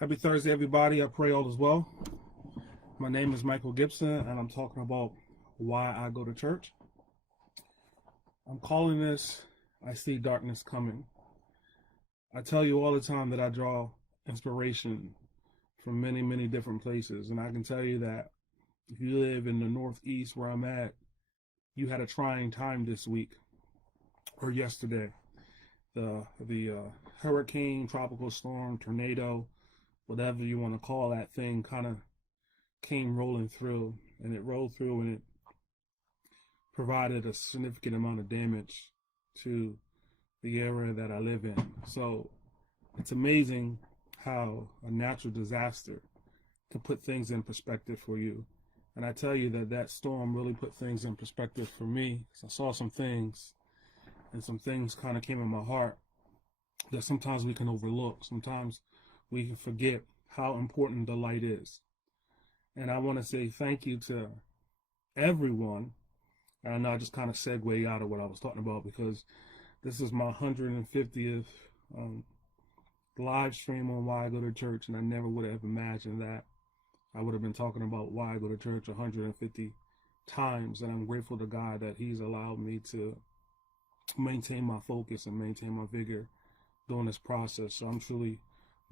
Happy Thursday, everybody. I pray all is well. My name is Michael Gibson, and I'm talking about why I go to church. I'm calling this, I See Darkness Coming. I tell you all the time that I draw inspiration from many, many different places, and I can tell you that if you live in the Northeast where I'm at, you had a trying time this week or yesterday. The hurricane, tropical storm, tornado, whatever you want to call that thing, kind of came rolling through, and it rolled through and it provided a significant amount of damage to the area that I live in. So it's amazing how a natural disaster can put things in perspective for you. And I tell you that storm really put things in perspective for me. I saw some things, and some things kind of came in my heart that sometimes we can overlook. Sometimes we can forget how important the light is. And I want to say thank you to everyone. And I know I just kind of segue out of what I was talking about, because this is my 150th live stream on Why I Go to Church, and I never would have imagined that I would have been talking about why I go to church 150 times. And I'm grateful to God that He's allowed me to maintain my focus and maintain my vigor during this process. So I'm truly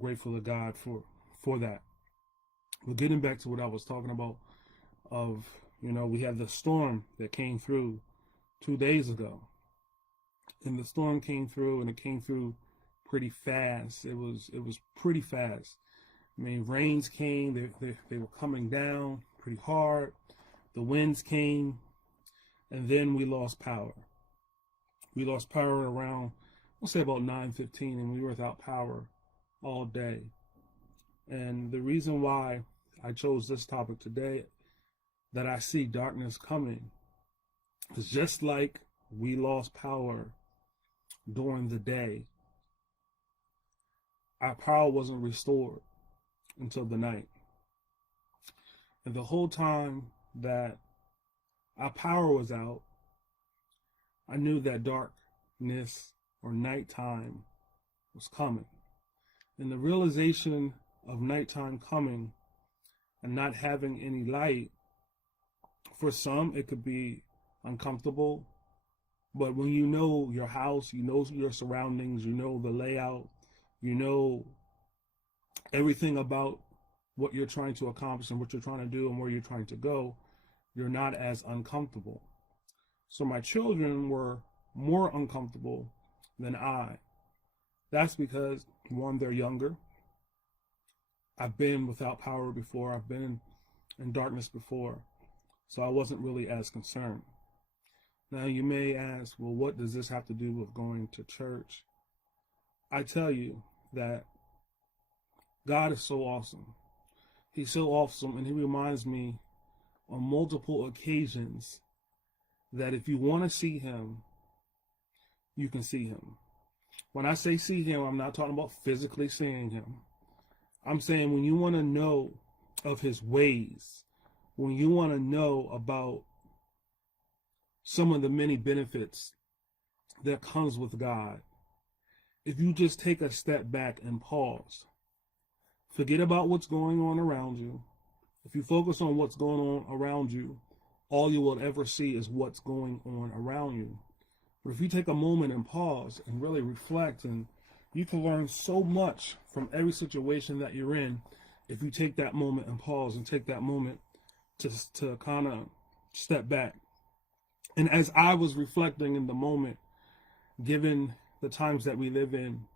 grateful to God for that. But getting back to what I was talking about, we had the storm that came through 2 days ago, and the storm came through, and it came through pretty fast. It was pretty fast. I mean, rains came, they were coming down pretty hard. The winds came, and then we lost power. We lost power around, I'll say about 9:15, and we were without power all day. And the reason why I chose this topic today, that I see darkness coming, is just like we lost power during the day, our power wasn't restored until the night. And the whole time that our power was out, I knew that darkness or nighttime was coming. And the realization of nighttime coming and not having any light, for some, it could be uncomfortable. But when you know your house, you know your surroundings, you know the layout, you know everything about what you're trying to accomplish and what you're trying to do and where you're trying to go, you're not as uncomfortable. So my children were more uncomfortable than I. That's because, one, they're younger. I've been without power before. I've been in darkness before. So I wasn't really as concerned. Now you may ask, well, what does this have to do with going to church? I tell you that God is so awesome. He's so awesome, and He reminds me on multiple occasions that if you want to see Him, you can see Him. When I say see Him, I'm not talking about physically seeing Him. I'm saying when you want to know of His ways, when you want to know about some of the many benefits that comes with God, if you just take a step back and pause, forget about what's going on around you. If you focus on what's going on around you, all you will ever see is what's going on around you. But if you take a moment and pause and really reflect, and you can learn so much from every situation that you're in if you take that moment and pause and take that moment to kind of step back. And as I was reflecting in the moment, given the times that we live in,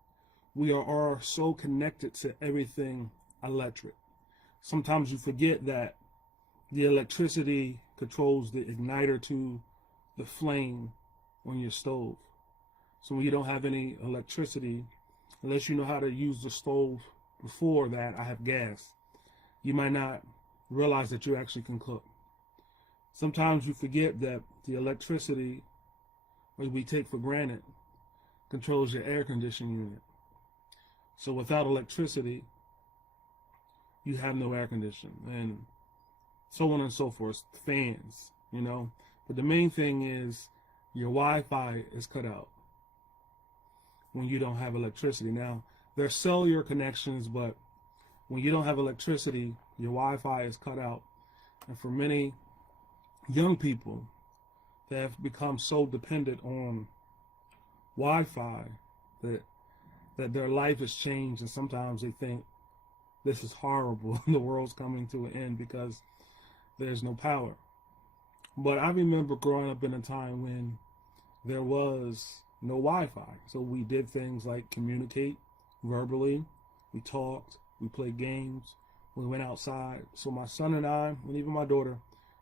we are so connected to everything electric. Sometimes you forget that the electricity controls the igniter to the flame on your stove. So when you don't have any electricity, unless you know how to use the stove before that, I have gas, you might not realize that you actually can cook. Sometimes you forget that the electricity, which we take for granted, controls your air conditioning unit. So without electricity, you have no air conditioning, and so on and so forth, fans, But the main thing is your Wi-Fi is cut out when you don't have electricity. Now, there's cellular connections, but when you don't have electricity, your Wi-Fi is cut out. And for many young people, they have become so dependent on Wi-Fi that their life has changed, and sometimes they think this is horrible. The world's coming to an end because there's no power. But I remember growing up in a time when there was no Wi-Fi. So we did things like communicate verbally, we talked, we played games, we went outside. So my son and I, and even my daughter,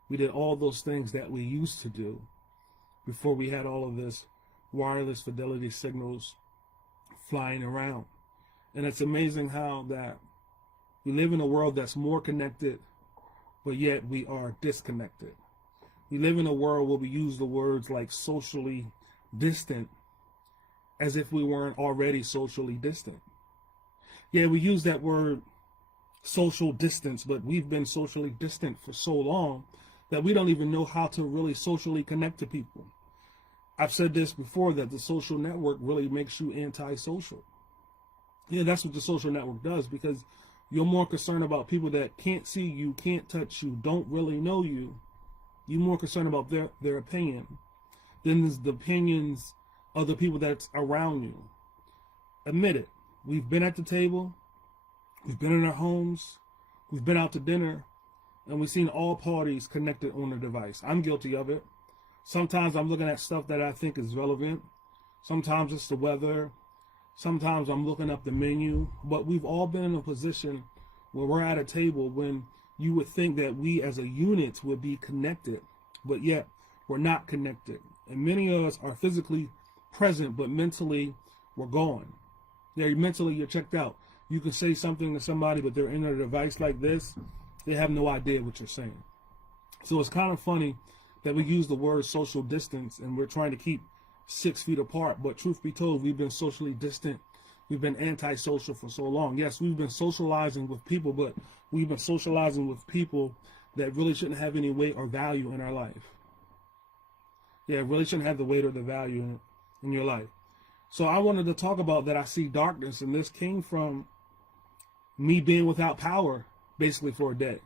we did all those things that we used to do before we had all of this wireless fidelity signals flying around. And it's amazing how that we live in a world that's more connected, but yet we are disconnected. We live in a world where we use the words like socially distant as if we weren't already socially distant. Yeah, we use that word social distance, but we've been socially distant for so long that we don't even know how to really socially connect to people. I've said this before, that the social network really makes you antisocial. Yeah, that's what the social network does, because you're more concerned about people that can't see you, can't touch you, don't really know you. You're more concerned about their opinion than the opinions of the people that's around you. Admit it. We've been at the table, we've been in our homes, we've been out to dinner, and we've seen all parties connected on a device. I'm guilty of it. Sometimes I'm looking at stuff that I think is relevant. Sometimes it's the weather. Sometimes I'm looking up the menu. But we've all been in a position where we're at a table when you would think that we as a unit would be connected, but yet we're not connected. And many of us are physically present, but mentally we're gone. Yeah, mentally you're checked out. You can say something to somebody, but they're in a device like this. They have no idea what you're saying. So it's kind of funny that we use the word social distance and we're trying to keep 6 feet apart. But truth be told, we've been socially distant. We've been antisocial for so long. Yes, we've been socializing with people, but we've been socializing with people that really shouldn't have any weight or value in our life. Yeah, really shouldn't have the weight or the value in your life. So I wanted to talk about that I see darkness, and this came from me being without power basically for a day.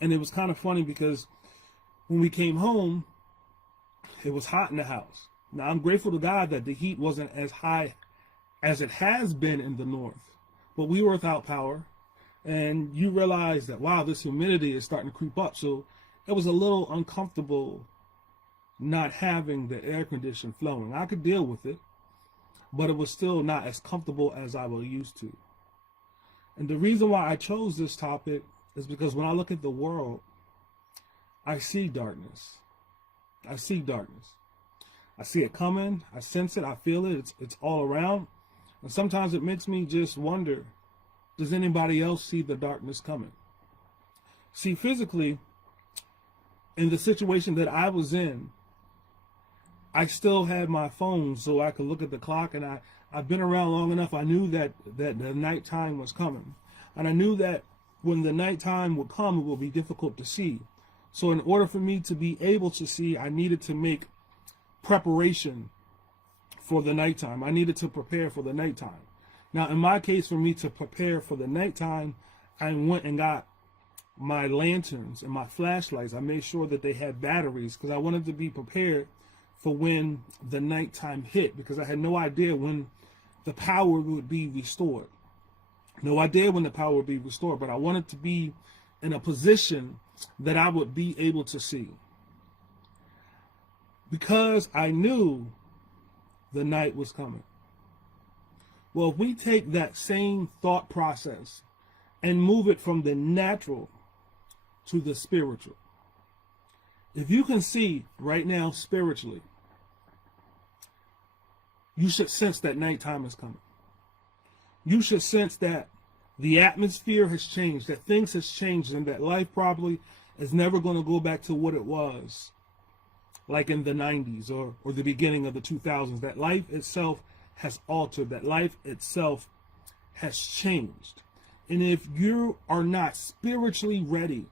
And it was kind of funny because when we came home, it was hot in the house. Now, I'm grateful to God that the heat wasn't as high as it has been in the north, but we were without power, and you realize that, wow, this humidity is starting to creep up. So it was a little uncomfortable not having the air condition flowing. I could deal with it, but it was still not as comfortable as I was used to. And the reason why I chose this topic is because when I look at the world, I see darkness. I see darkness. I see it coming. I sense it. I feel it. It's all around. And sometimes it makes me just wonder, does anybody else see the darkness coming? See, physically, in the situation that I was in, I still had my phone so I could look at the clock, and I've been around long enough. I knew that the nighttime was coming. And I knew that when the nighttime would come, it would be difficult to see. So in order for me to be able to see, I needed to make preparation for the nighttime. I needed to prepare for the nighttime. Now, in my case, for me to prepare for the nighttime, I went and got my lanterns and my flashlights. I made sure that they had batteries because I wanted to be prepared for when the nighttime hit, because I had no idea when the power would be restored. No idea when the power would be restored, but I wanted to be in a position that I would be able to see. Because I knew the night was coming. Well, if we take that same thought process and move it from the natural to the spiritual. If you can see right now spiritually, you should sense that nighttime is coming. You should sense that the atmosphere has changed, that things has changed, and that life probably is never going to go back to what it was like in the 90s or the beginning of the 2000s. That life itself has altered, that life itself has changed. And if you are not spiritually ready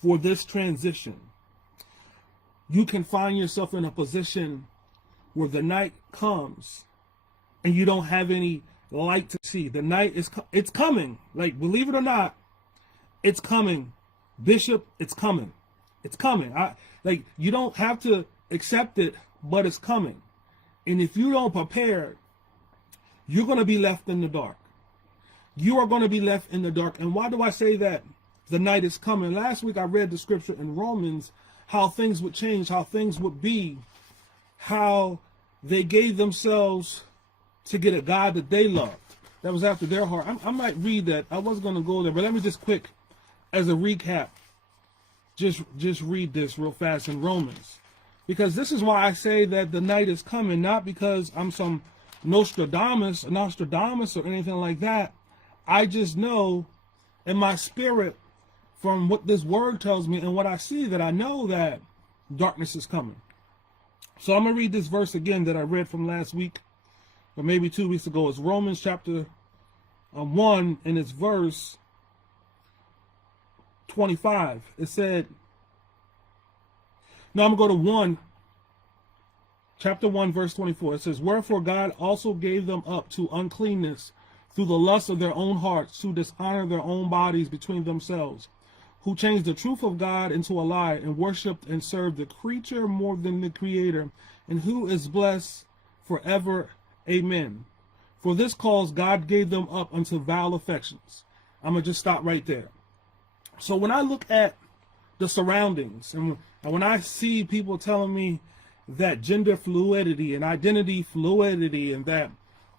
for this transition, you can find yourself in a position where the night comes and you don't have any light to see. The night is it's coming. Like, believe it or not, it's coming. Bishop, it's coming. It's coming. You don't have to accept it, but it's coming. And if you don't prepare, you're going to be left in the dark. You are going to be left in the dark. And why do I say that? The night is coming. Last week I read the scripture in Romans, how things would change, how things would be, how they gave themselves to get a God that they loved. That was after their heart. I might read that. I was going to go there, but let me just quick, as a recap, just read this real fast in Romans. Because this is why I say that the night is coming, not because I'm some Nostradamus or anything like that. I just know in my spirit, from what this word tells me and what I see, that I know that darkness is coming. So I'm going to read this verse again that I read from last week, or maybe 2 weeks ago. It's Romans chapter 1, and it's verse 25. It said, no, I'm going to go to 1, chapter 1, verse 24. It says, wherefore God also gave them up to uncleanness through the lust of their own hearts, to dishonor their own bodies between themselves, who changed the truth of God into a lie, and worshipped and served the creature more than the Creator, and who is blessed forever. Amen. For this cause God gave them up unto vile affections. I'm going to just stop right there. So when I look at the surroundings, and when I see people telling me that gender fluidity and identity fluidity, and that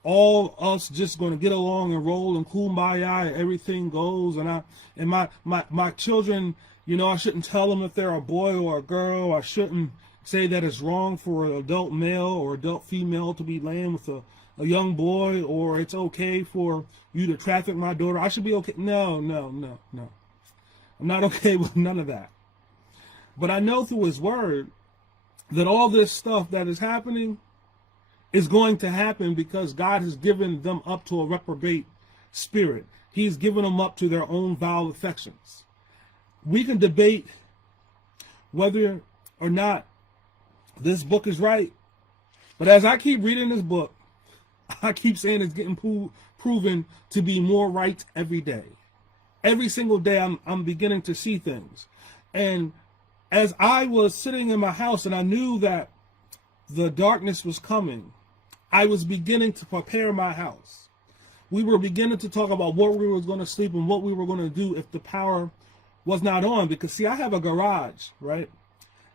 all us just going to get along and roll and kumbaya and everything goes, and my children, you know, I shouldn't tell them if they're a boy or a girl. I shouldn't say that it's wrong for an adult male or adult female to be laying with a young boy, or it's okay for you to traffic my daughter. I should be okay. No. I'm not okay with none of that. But I know through his word that all this stuff that is happening is going to happen because God has given them up to a reprobate spirit. He's given them up to their own vile affections. We can debate whether or not this book is right, but as I keep reading this book, I keep saying it's getting proven to be more right every day. Every single day I'm beginning to see things. And as I was sitting in my house and I knew that the darkness was coming, I was beginning to prepare my house. We were beginning to talk about what we were going to sleep and what we were going to do if the power was not on. Because, see, I have a garage, right?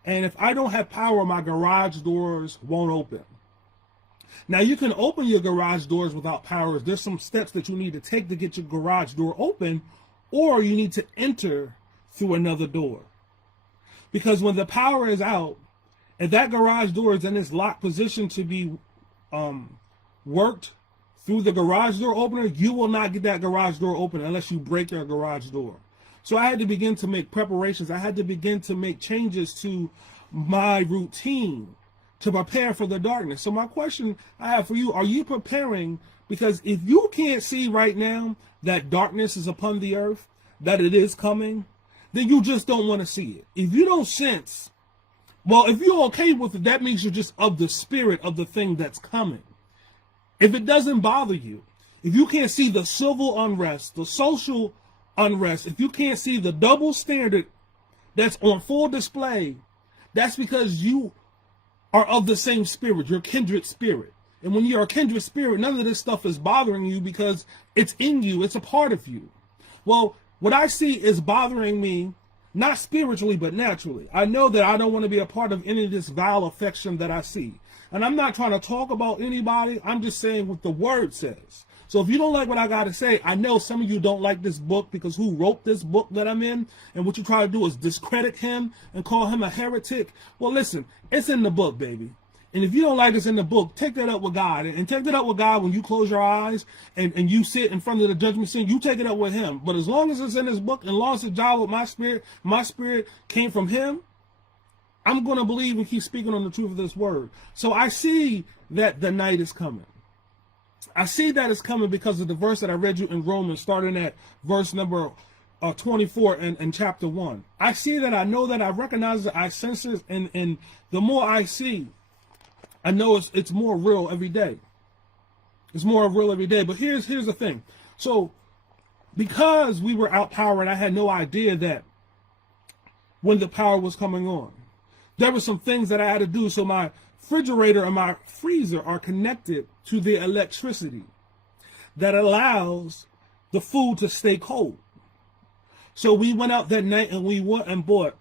And if I don't have power, my garage doors won't open. Now, you can open your garage doors without power. There's some steps that you need to take to get your garage door open, or you need to enter through another door. Because when the power is out, and that garage door is in its locked position to be worked through the garage door opener, you will not get that garage door open unless you break your garage door. So I had to begin to make preparations. I had to begin to make changes to my routine to prepare for the darkness. So my question I have for you, are you preparing? Because if you can't see right now that darkness is upon the earth, that it is coming, then you just don't want to see it. If you don't sense, well, if you're okay with it, that means you're just of the spirit of the thing that's coming. If it doesn't bother you, if you can't see the civil unrest, the social unrest, if you can't see the double standard that's on full display, that's because you are of the same spirit, your kindred spirit. And when you're a kindred spirit, none of this stuff is bothering you because it's in you, it's a part of you. Well, what I see is bothering me, not spiritually, but naturally. I know that I don't want to be a part of any of this vile affection that I see. And I'm not trying to talk about anybody. I'm just saying what the word says. So if you don't like what I got to say, I know some of you don't like this book because who wrote this book that I'm in, and what you try to do is discredit him and call him a heretic. Well, listen, it's in the book, baby. And if you don't like it's in the book, take that up with God. And take that up with God when you close your eyes and you sit in front of the judgment scene. You take it up with him. But as long as it's in his book, and as long as it's job with my spirit came from him, I'm going to believe and keep speaking on the truth of this word. So I see that the night is coming. I see that it's coming because of the verse that I read you in Romans, starting at verse number 24 in chapter 1. I see that, I know that, I recognize that, I sense it, and the more I see, I know it's more real every day. It's more of real every day. But here's the thing. So because we were out powered, I had no idea that when the power was coming on, there were some things that I had to do. So my refrigerator and my freezer are connected to the electricity that allows the food to stay cold. So we went out that night and we went and bought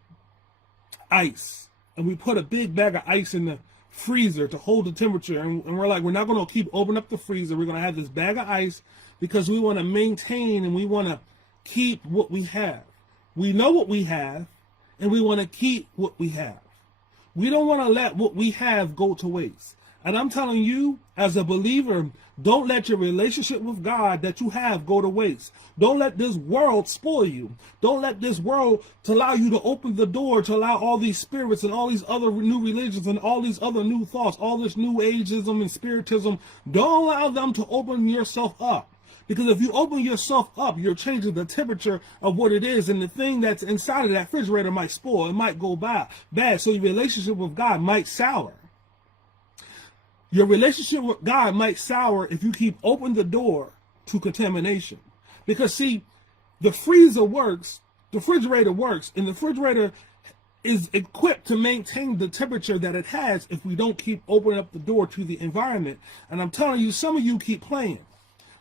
ice, and we put a big bag of ice in the freezer to hold the temperature. And we're like, we're not going to keep opening up the freezer. We're going to have this bag of ice because we want to maintain and we want to keep what we have. We know what we have, and we want to keep what we have. We don't want to let what we have go to waste. And I'm telling you, as a believer, don't let your relationship with God that you have go to waste. Don't let this world spoil you. Don't let this world to allow you to open the door to allow all these spirits and all these other new religions and all these other new thoughts, all this new ageism and spiritism. Don't allow them to open yourself up. Because if you open yourself up, you're changing the temperature of what it is, and the thing that's inside of that refrigerator might spoil. It might go bad. So your relationship with God might sour. Your relationship with God might sour if you keep opening the door to contamination. Because see, the freezer works, the refrigerator works, and the refrigerator is equipped to maintain the temperature that it has if we don't keep opening up the door to the environment. And I'm telling you, some of you keep playing.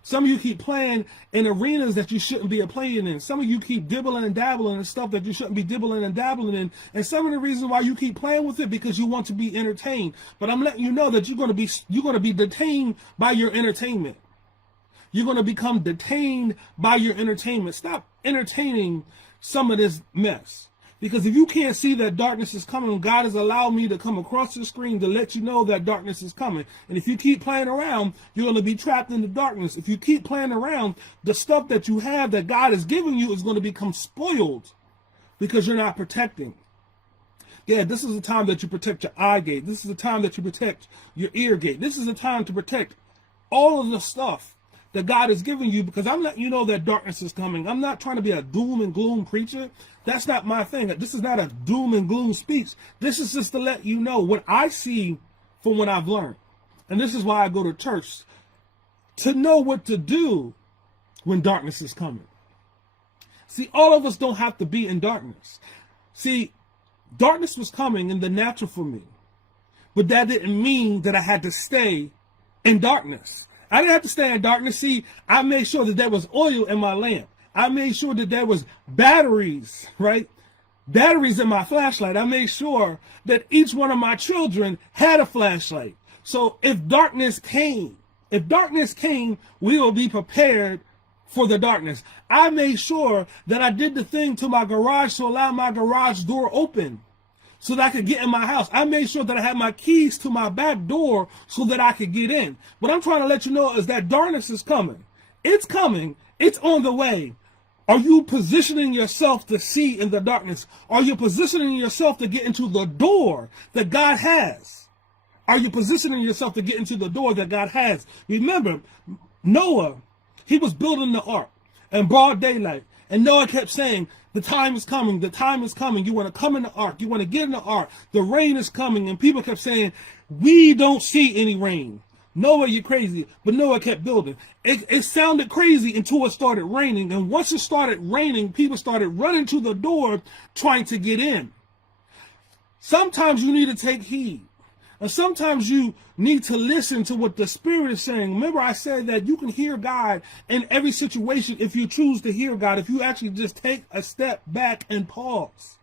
Some of you keep playing in arenas that you shouldn't be playing in. Some of you keep dibbling and dabbling in stuff that you shouldn't be dibbling and dabbling in. And some of the reasons why you keep playing with it because you want to be entertained. But I'm letting you know that you're going to be detained by your entertainment. You're going to become detained by your entertainment. Stop entertaining some of this mess. Because if you can't see that darkness is coming, God has allowed me to come across the screen to let you know that darkness is coming. And if you keep playing around, you're going to be trapped in the darkness. If you keep playing around, the stuff that you have that God has given you is going to become spoiled because you're not protecting. Yeah, this is the time that you protect your eye gate. This is the time that you protect your ear gate. This is the time to protect all of the stuff that God has given you, because I'm letting you know that darkness is coming. I'm not trying to be a doom and gloom preacher. That's not my thing. This is not a doom and gloom speech. This is just to let you know what I see from what I've learned. And this is why I go to church, to know what to do when darkness is coming. See, all of us don't have to be in darkness. See, darkness was coming in the natural for me, but that didn't mean that I had to stay in darkness. I didn't have to stay in darkness. See, I made sure that there was oil in my lamp. I made sure that there was batteries, right? Batteries in my flashlight. I made sure that each one of my children had a flashlight. So if darkness came, we will be prepared for the darkness. I made sure that I did the thing to my garage to allow my garage door open, so that I could get in my house. I made sure that I had my keys to my back door so that I could get in. What I'm trying to let you know is that darkness is coming. It's coming. It's on the way. Are you positioning yourself to see in the darkness? Are you positioning yourself to get into the door that God has? Are you positioning yourself to get into the door that God has? Remember, Noah, he was building the ark in broad daylight. And Noah kept saying, the time is coming, the time is coming. You want to come in the ark, you want to get in the ark. The rain is coming. And people kept saying, we don't see any rain. Noah, you're crazy. But Noah kept building. It sounded crazy until it started raining. And once it started raining, people started running to the door trying to get in. Sometimes you need to take heed. And sometimes you need to listen to what the Spirit is saying. Remember, I said that you can hear God in every situation if you choose to hear God, if you actually just take a step back and pause.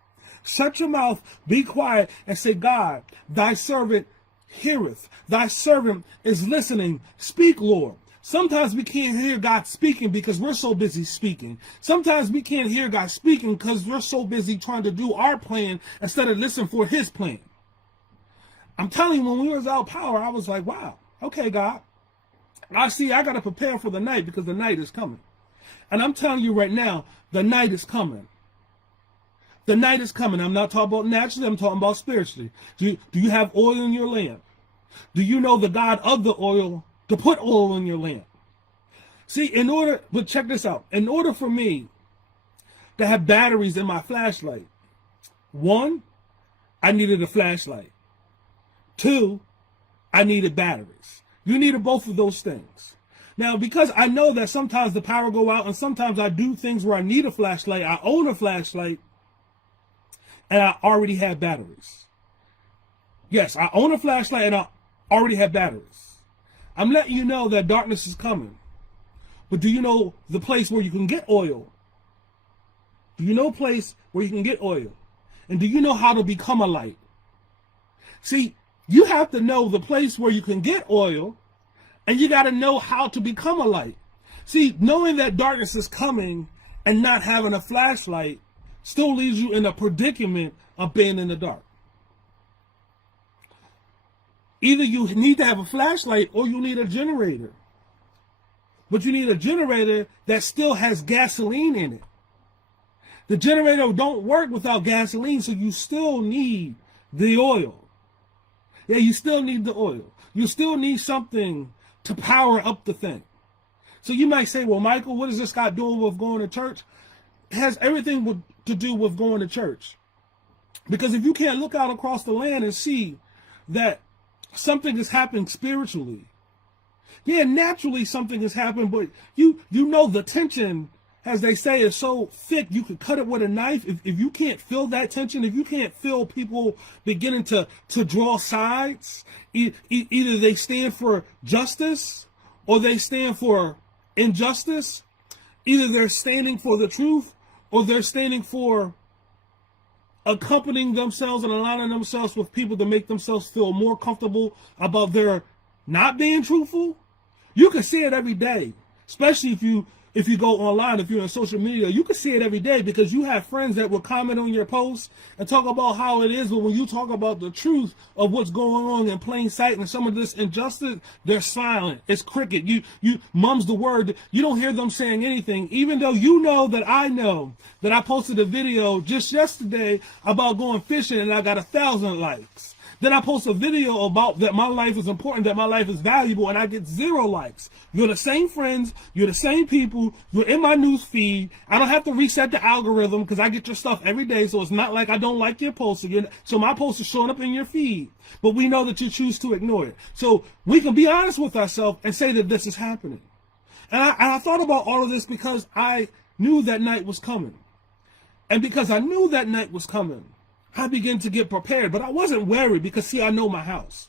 Shut your mouth, be quiet, and say, God, thy servant heareth. Thy servant is listening. Speak, Lord. Sometimes we can't hear God speaking because we're so busy speaking. Sometimes we can't hear God speaking because we're so busy trying to do our plan instead of listening for his plan. I'm telling you, when we was out power, I was like, wow, okay, God. I got to prepare for the night because the night is coming. And I'm telling you right now, the night is coming. The night is coming. I'm not talking about naturally, I'm talking about spiritually. Do you have oil in your lamp? Do you know the God of the oil to put oil in your lamp? See, but check this out. In order for me to have batteries in my flashlight, one, I needed a flashlight. Two, I needed batteries. You needed both of those things. Now, because I know that sometimes the power go out and sometimes I do things where I need a flashlight, I own a flashlight, and I already have batteries. Yes, I own a flashlight and I already have batteries. I'm letting you know that darkness is coming. But do you know the place where you can get oil? Do you know a place where you can get oil? And do you know how to become a light? See, you have to know the place where you can get oil, and you got to know how to become a light. See, knowing that darkness is coming and not having a flashlight still leaves you in a predicament of being in the dark. Either you need to have a flashlight or you need a generator. But you need a generator that still has gasoline in it. The generator don't work without gasoline, so you still need the oil. Yeah, you still need the oil. You still need something to power up the thing. So you might say, well, Michael, what does this got doing with going to church? It has everything to do with going to church. Because if you can't look out across the land and see that something is happening spiritually, yeah, naturally something has happened, but you know the tension, as they say, is so thick you could cut it with a knife. If you can't feel that tension, if you can't feel people beginning to draw sides, either they stand for justice or they stand for injustice, either they're standing for the truth or they're standing for accompanying themselves and aligning themselves with people to make themselves feel more comfortable about their not being truthful. You can see it every day, especially if you go online, if you're on social media, you can see it every day because you have friends that will comment on your posts and talk about how it is. But when you talk about the truth of what's going on in plain sight and some of this injustice, they're silent. It's cricket. You mum's the word. You don't hear them saying anything, even though you know that I posted a video just yesterday about going fishing and I got 1,000 likes. Then I post a video about that my life is important, that my life is valuable, and I get 0 likes. You're the same friends. You're the same people. You're in my news feed. I don't have to reset the algorithm because I get your stuff every day, so it's not like I don't like your posts again. So my posts are showing up in your feed, but we know that you choose to ignore it. So we can be honest with ourselves and say that this is happening. And I thought about all of this because I knew that night was coming. And because I knew that night was coming, I began to get prepared, but I wasn't worried because, see, I know my house.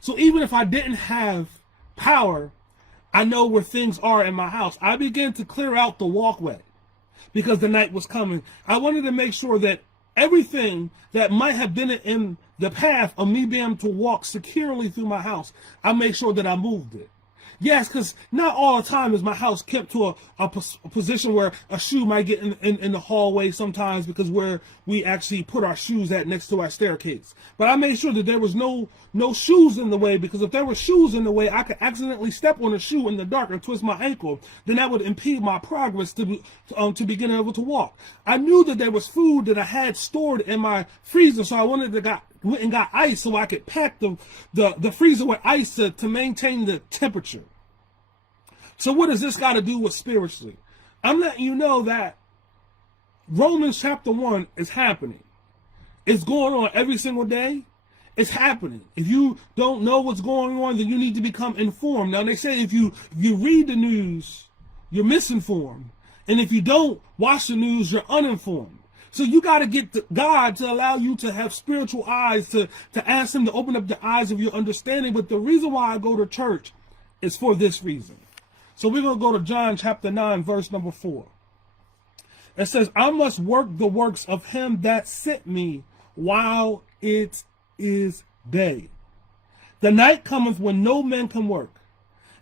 So even if I didn't have power, I know where things are in my house. I began to clear out the walkway because the night was coming. I wanted to make sure that everything that might have been in the path of me being able to walk securely through my house, I made sure that I moved it. Yes, because not all the time is my house kept to a position where a shoe might get in the hallway sometimes because where we actually put our shoes at next to our staircase. But I made sure that there was no shoes in the way, because if there were shoes in the way, I could accidentally step on a shoe in the dark and twist my ankle. Then that would impede my progress to begin able to walk. I knew that there was food that I had stored in my freezer, so I went and got ice so I could pack the freezer with ice to maintain the temperature. So what does this got to do with spiritually? I'm letting you know that Romans chapter 1 is happening. It's going on every single day. It's happening. If you don't know what's going on, then you need to become informed. Now, they say if you read the news, you're misinformed. And if you don't watch the news, you're uninformed. So you got to get God to allow you to have spiritual eyes, to ask him to open up the eyes of your understanding. But the reason why I go to church is for this reason. So we're going to go to John chapter 9, verse number 4. It says, I must work the works of him that sent me while it is day. The night cometh when no man can work.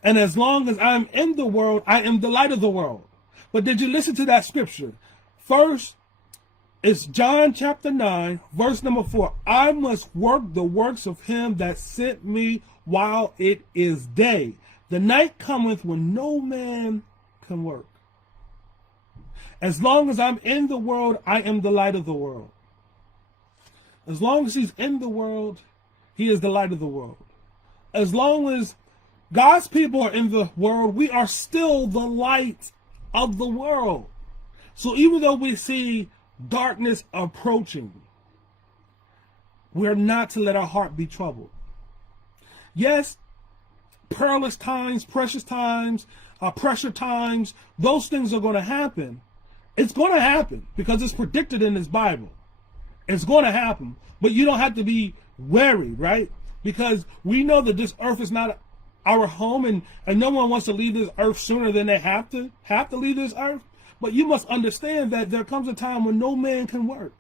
And as long as I am in the world, I am the light of the world. But did you listen to that scripture? First, it's John chapter 9, verse number 4. I must work the works of him that sent me while it is day. The night cometh when no man can work. As long as I'm in the world, I am the light of the world. As long as he's in the world, he is the light of the world. As long as God's people are in the world, we are still the light of the world. So even though we see darkness approaching, we're not to let our heart be troubled. Yes, perilous times, precious times, pressure times, those things are going to happen. It's going to happen because it's predicted in this Bible. It's going to happen, but you don't have to be worried, right? Because we know that this earth is not our home, and no one wants to leave this earth sooner than they have to leave this earth. But you must understand that there comes a time when no man can work.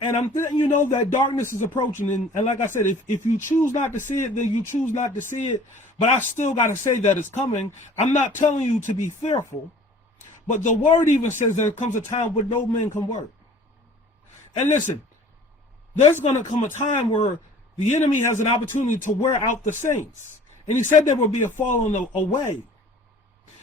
And I'm letting you know that darkness is approaching. And like I said, if you choose not to see it, then you choose not to see it. But I still got to say that it's coming. I'm not telling you to be fearful. But the word even says there comes a time when no man can work. And listen, there's going to come a time where the enemy has an opportunity to wear out the saints. And he said there will be a falling away.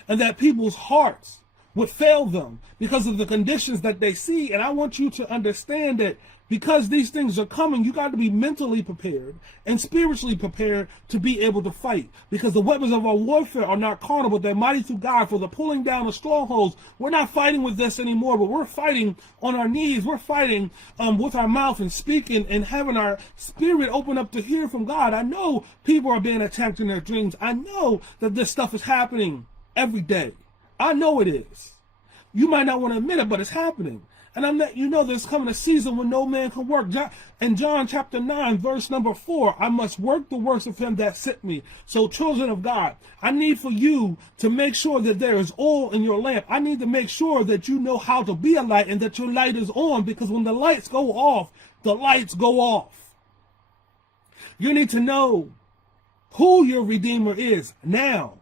And that people's hearts would fail them because of the conditions that they see. And I want you to understand that because these things are coming, you got to be mentally prepared and spiritually prepared to be able to fight. Because the weapons of our warfare are not carnal, but they're mighty through God for the pulling down of strongholds. We're not fighting with this anymore, but we're fighting on our knees. We're fighting with our mouth and speaking and having our spirit open up to hear from God. I know people are being attacked in their dreams. I know that this stuff is happening every day. I know it is. You might not want to admit it, but it's happening. And I'm letting you know there's coming a season when no man can work. In John chapter 9, verse number 4, I must work the works of him that sent me. So children of God, I need for you to make sure that there is oil in your lamp. I need to make sure that you know how to be a light and that your light is on, because when the lights go off, the lights go off. You need to know who your Redeemer is now.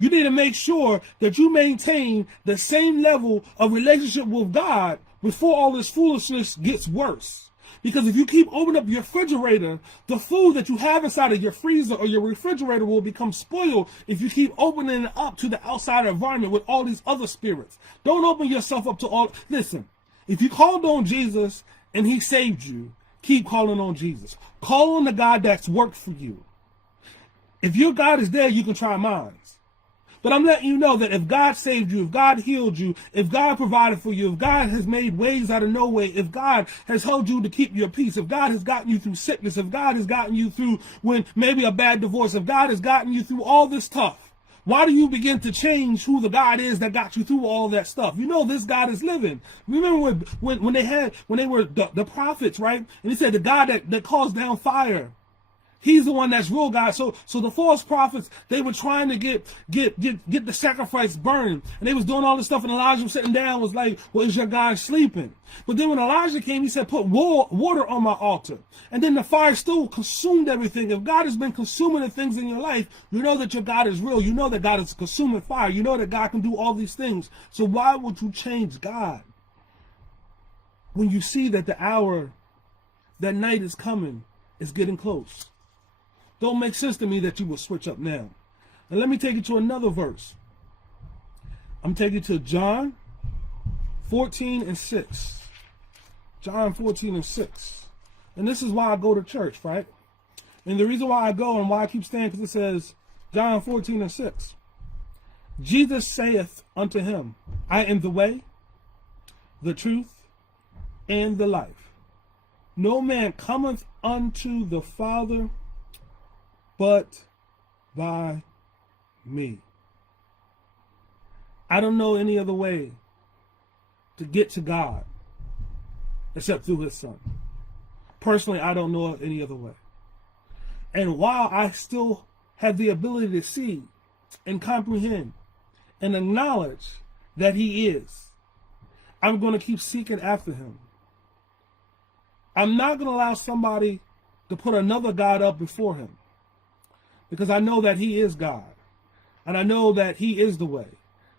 You need to make sure that you maintain the same level of relationship with God before all this foolishness gets worse. Because if you keep opening up your refrigerator, the food that you have inside of your freezer or your refrigerator will become spoiled if you keep opening it up to the outside environment with all these other spirits. Don't open yourself up to all. Listen, if you called on Jesus and he saved you, keep calling on Jesus. Call on the God that's worked for you. If your God is there, you can try mine. But I'm letting you know that if God saved you, if God healed you, if God provided for you, if God has made ways out of no way, if God has held you to keep your peace, if God has gotten you through sickness, if God has gotten you through when maybe a bad divorce, if God has gotten you through all this stuff, why do you begin to change who the God is that got you through all that stuff? You know this God is living. Remember when they were the prophets, right? And he said the God that calls down fire. He's the one that's real God. So the false prophets, they were trying to get the sacrifice burned. And they was doing all this stuff, and Elijah was sitting down, was like, well, is your God sleeping? But then when Elijah came, he said, put water on my altar. And then the fire still consumed everything. If God has been consuming the things in your life, you know that your God is real. You know that God is consuming fire. You know that God can do all these things. So why would you change God when you see that the hour, that night is coming, is getting close? Don't make sense to me that you will switch up now. And let me take you to another verse. I'm taking you to John 14 and 6. John 14 and 6. And this is why I go to church, right? And the reason why I go and why I keep staying, because it says, John 14 and 6. Jesus saith unto him, I am the way, the truth, and the life. No man cometh unto the Father but by me. I don't know any other way to get to God except through his son. Personally, I don't know any other way. And while I still have the ability to see and comprehend and acknowledge that he is, I'm going to keep seeking after him. I'm not going to allow somebody to put another God up before him. Because I know that he is God. And I know that he is the way.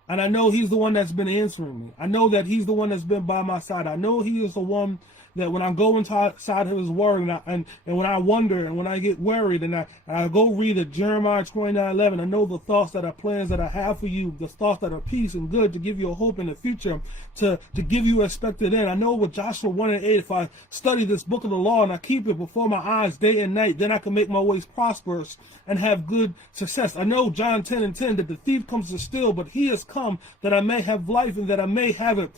And I know he's the one that's been answering me. I know that he's the one that's been by my side. I know he is the one that when I go inside of his word and when I wonder and when I get worried and I go read it, Jeremiah 29:11, I know the thoughts that are plans that I have for you, the thoughts that are peace and good, to give you a hope in the future, to give you expected end. I know with Joshua 1 and 8, if I study this book of the law and I keep it before my eyes day and night, then I can make my ways prosperous and have good success. I know John 10 and 10 that the thief comes to steal, but he has come come that I may have life and that I may have it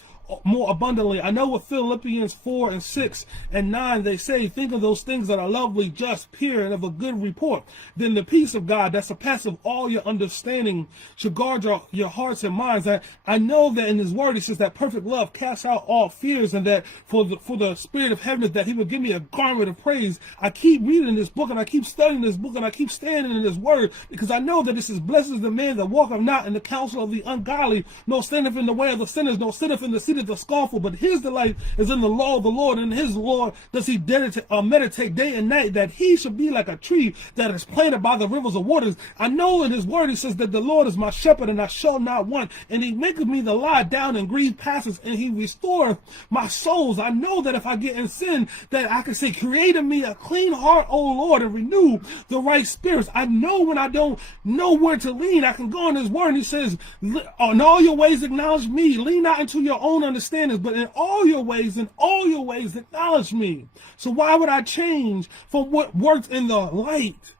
more abundantly. I know what Philippians 4 and 6 and 9, they say, think of those things that are lovely, just, pure, and of a good report. Then the peace of God that surpasses all your understanding should guard your hearts and minds. I know that in his word, he says that perfect love casts out all fears, and that for the spirit of heaven, that he would give me a garment of praise. I keep reading this book and I keep studying this book and I keep standing in his word, because I know that this is blessed is the man that walketh not in the counsel of the ungodly, nor standeth in the way of the sinners, nor sitteth in the seat of the scornful, but his delight is in the law of the Lord, and his Lord does he meditate day and night, that he should be like a tree that is planted by the rivers of waters. I know in his word he says that the Lord is my shepherd and I shall not want, and he maketh me to lie down in green pastures, and he restoreth my souls. I know that if I get in sin, that I can say, create in me a clean heart, O Lord, and renew the right spirits. I know when I don't know where to lean, I can go in his word, and he says, in all your ways acknowledge me, lean not into your own understanding, but in all your ways acknowledge me. So why would I change from what worked in the light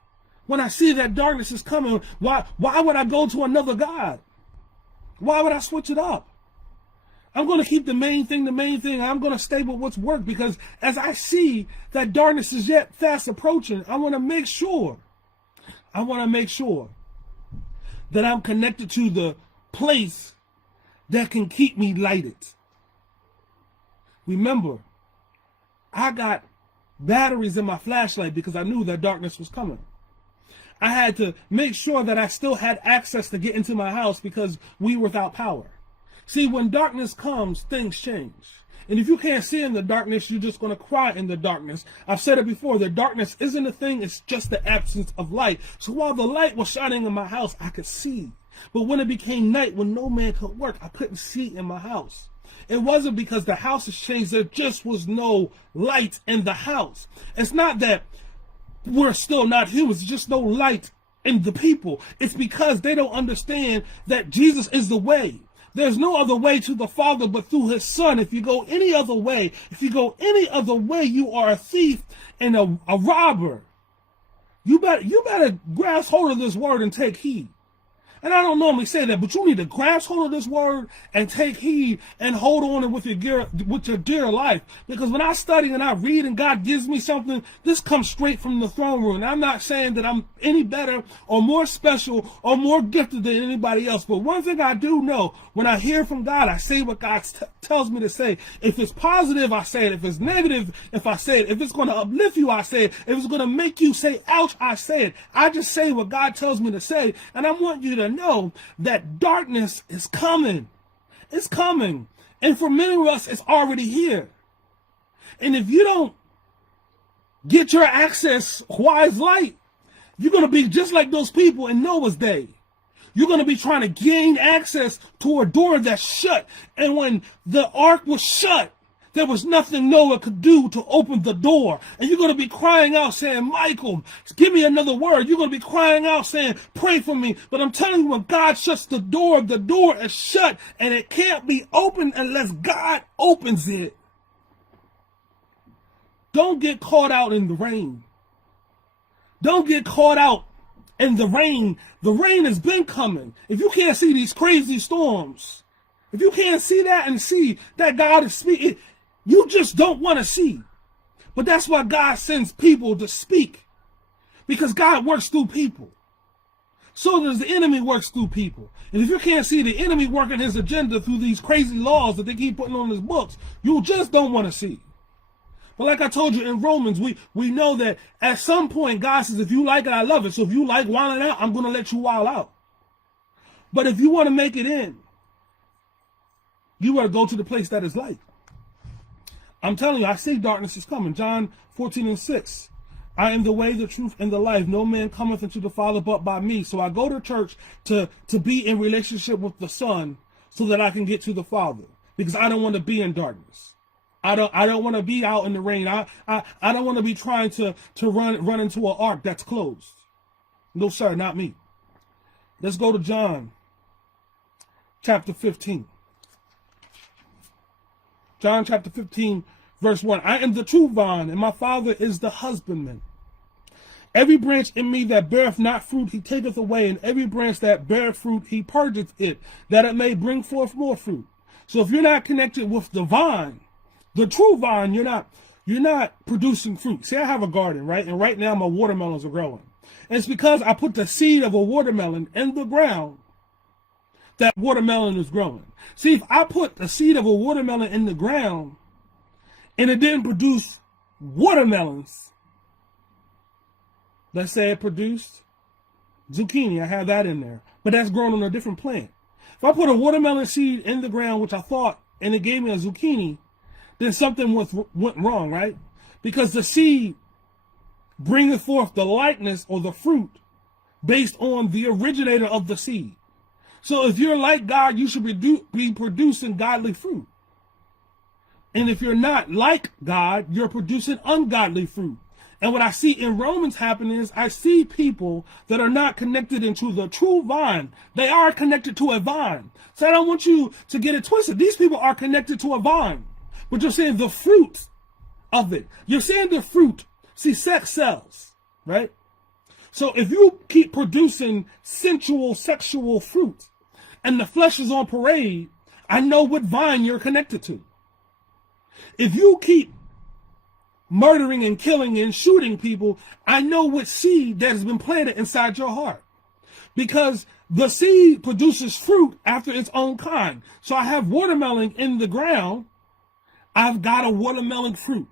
when I see that darkness is coming? Why would I go to another God? Why would I switch it up? I'm going to keep the main thing. I'm going to stay with what's worked, because as I see that darkness is yet fast approaching, I want to make sure that I'm connected to the place that can keep me lighted. Remember, I got batteries in my flashlight because I knew that darkness was coming. I had to make sure that I still had access to get into my house because we were without power. See, when darkness comes, things change. And if you can't see in the darkness, you're just going to cry in the darkness. I've said it before, the darkness isn't a thing, it's just the absence of light. So while the light was shining in my house, I could see. But when it became night, when no man could work, I couldn't see in my house. It wasn't because the house has changed, there just was no light in the house. It's not that we're still not humans, it's just no light in the people. It's because they don't understand that Jesus is the way. There's no other way to the Father but through his Son. If you go any other way, you are a thief and a robber. You better grasp hold of this word and take heed. And I don't normally say that, but you need to grasp hold of this word and take heed and hold on it with your dear life. Because when I study and I read and God gives me something, this comes straight from the throne room. And I'm not saying that I'm any better or more special or more gifted than anybody else. But one thing I do know, when I hear from God, I say what God tells me to say. If it's positive, I say it. If it's negative, if I say it. If it's going to uplift you, I say it. If it's going to make you say, ouch, I say it. I just say what God tells me to say. And I want you to know that darkness is coming. It's coming. And for many of us, it's already here. And if you don't get your access wise light, you're going to be just like those people in Noah's day. You're going to be trying to gain access to a door that's shut. And when the ark was shut, there was nothing Noah could do to open the door. And you're going to be crying out saying, Michael, give me another word. You're going to be crying out saying, pray for me. But I'm telling you, when God shuts the door is shut, and it can't be opened unless God opens it. Don't get caught out in the rain. Don't get caught out in the rain. The rain has been coming. If you can't see these crazy storms, if you can't see that and see that God is speaking, you just don't want to see. But that's why God sends people to speak. Because God works through people. So does the enemy works through people. And if you can't see the enemy working his agenda through these crazy laws that they keep putting on his books, you just don't want to see. But like I told you in Romans, we know that at some point God says, if you like it, I love it. So if you like wilding out, I'm going to let you wild out. But if you want to make it in, you got to go to the place that is light. I'm telling you, I see darkness is coming. John 14 and 6. I am the way, the truth, and the life. No man cometh unto the Father but by me. So I go to church to be in relationship with the Son so that I can get to the Father. Because I don't want to be in darkness. I don't want to be out in the rain. I don't want to be trying to run into an ark that's closed. No, sir, not me. Let's go to John chapter 15. John chapter 15, verse 1. I am the true vine, and my Father is the husbandman. Every branch in me that beareth not fruit, he taketh away, and every branch that beareth fruit, he purgeth it, that it may bring forth more fruit. So if you're not connected with the vine, the true vine, you're not producing fruit. See, I have a garden, right? And right now my watermelons are growing. And it's because I put the seed of a watermelon in the ground that watermelon is growing. See, if I put the seed of a watermelon in the ground and it didn't produce watermelons, let's say it produced zucchini, I have that in there, but that's grown on a different plant. If I put a watermelon seed in the ground, which I thought, and it gave me a zucchini, then something went wrong, right? Because the seed bringeth forth the likeness or the fruit based on the originator of the seed. So if you're like God, you should be producing godly fruit. And if you're not like God, you're producing ungodly fruit. And what I see in Romans happen is I see people that are not connected into the true vine. They are connected to a vine. So I don't want you to get it twisted. These people are connected to a vine. But you're seeing the fruit of it. You're seeing the fruit. See, sex sells, right? So if you keep producing sensual, sexual fruit and the flesh is on parade, I know what vine you're connected to. If you keep murdering and killing and shooting people, I know what seed that has been planted inside your heart. Because the seed produces fruit after its own kind. So I have watermelon in the ground. I've got a watermelon fruit.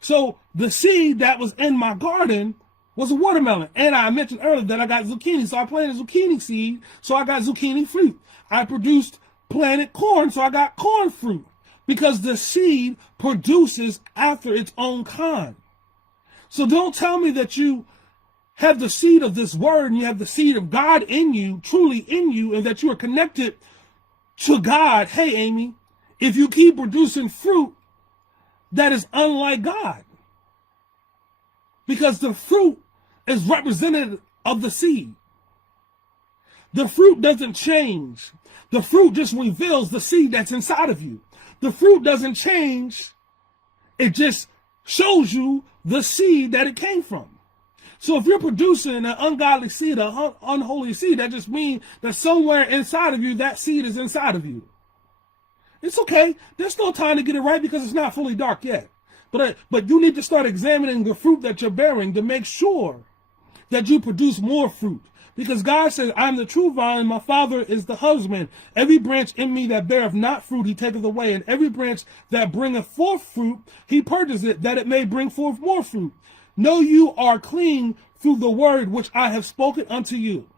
So the seed that was in my garden was a watermelon. And I mentioned earlier that I got zucchini. So I planted zucchini seed. So I got zucchini fruit. I planted corn. So I got corn fruit. Because the seed produces after its own kind. So don't tell me that you have the seed of this word and you have the seed of God in you, truly in you, and that you are connected to God. Hey, Amy, if you keep producing fruit that is unlike God, because the fruit is representative of the seed. The fruit doesn't change. The fruit just reveals the seed that's inside of you. The fruit doesn't change. It just shows you the seed that it came from. So if you're producing an ungodly seed, an unholy seed, that just means that somewhere inside of you, that seed is inside of you. It's okay. There's no time to get it right because it's not fully dark yet. But you need to start examining the fruit that you're bearing to make sure that you produce more fruit. Because God says, I'm the true vine, my Father is the husband. Every branch in me that beareth not fruit, he taketh away. And every branch that bringeth forth fruit, he purges it, that it may bring forth more fruit. Know you are clean through the word which I have spoken unto you.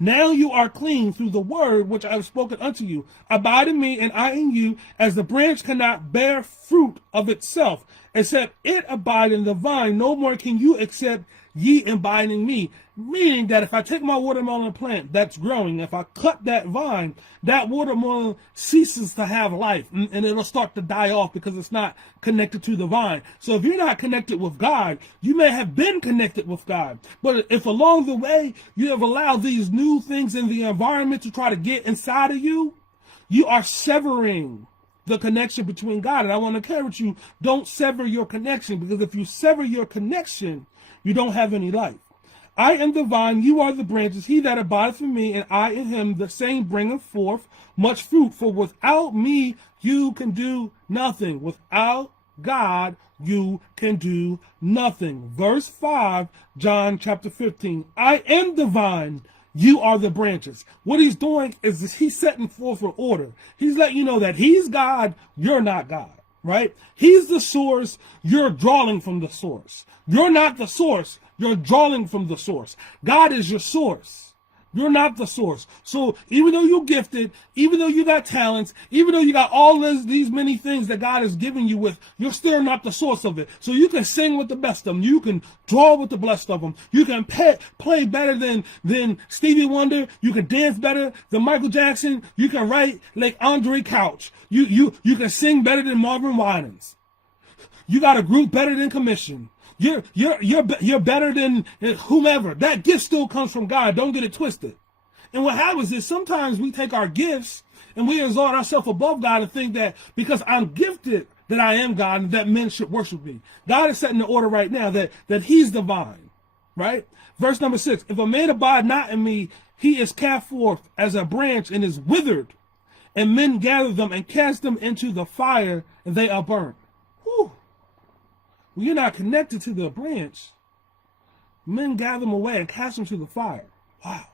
Now you are clean through the word which I have spoken unto you. Abide in me, and I in you, as the branch cannot bear fruit of itself, except it abide in the vine. No more can you except ye abide in me. Meaning that if I take my watermelon plant that's growing, if I cut that vine, that watermelon ceases to have life and it'll start to die off because it's not connected to the vine. So if you're not connected with God, you may have been connected with God. But if along the way you have allowed these new things in the environment to try to get inside of you, you are severing the connection between God. And I want to encourage you, don't sever your connection, because if you sever your connection, you don't have any life. I am the vine, you are the branches. He that abideth in me, and I in him, the same bringeth forth much fruit. For without me, you can do nothing. Without God, you can do nothing. Verse 5, John chapter 15. I am the vine, you are the branches. What he's doing is he's setting forth an order. He's letting you know that he's God, you're not God. Right? He's the source, you're drawing from the source. You're not the source, you're drawing from the source. God is your source. You're not the source. So even though you're gifted, even though you got talents, even though you got all these many things that God has given you with, you're still not the source of it. So you can sing with the best of them. You can draw with the best of them. You can play better than Stevie Wonder. You can dance better than Michael Jackson. You can write like Andre Couch. You can sing better than Marvin Winans. You got a group better than Commission. You're better than whomever. That gift still comes from God. Don't get it twisted. And what happens is sometimes we take our gifts and we exalt ourselves above God and think that because I'm gifted, that I am God and that men should worship me. God is setting the order right now that he's the vine, right? Verse number 6, if a man abide not in me, he is cast forth as a branch and is withered, and men gather them and cast them into the fire, and they are burnt. Whew. When you're not connected to the branch, men gather them away and cast them to the fire. Wow.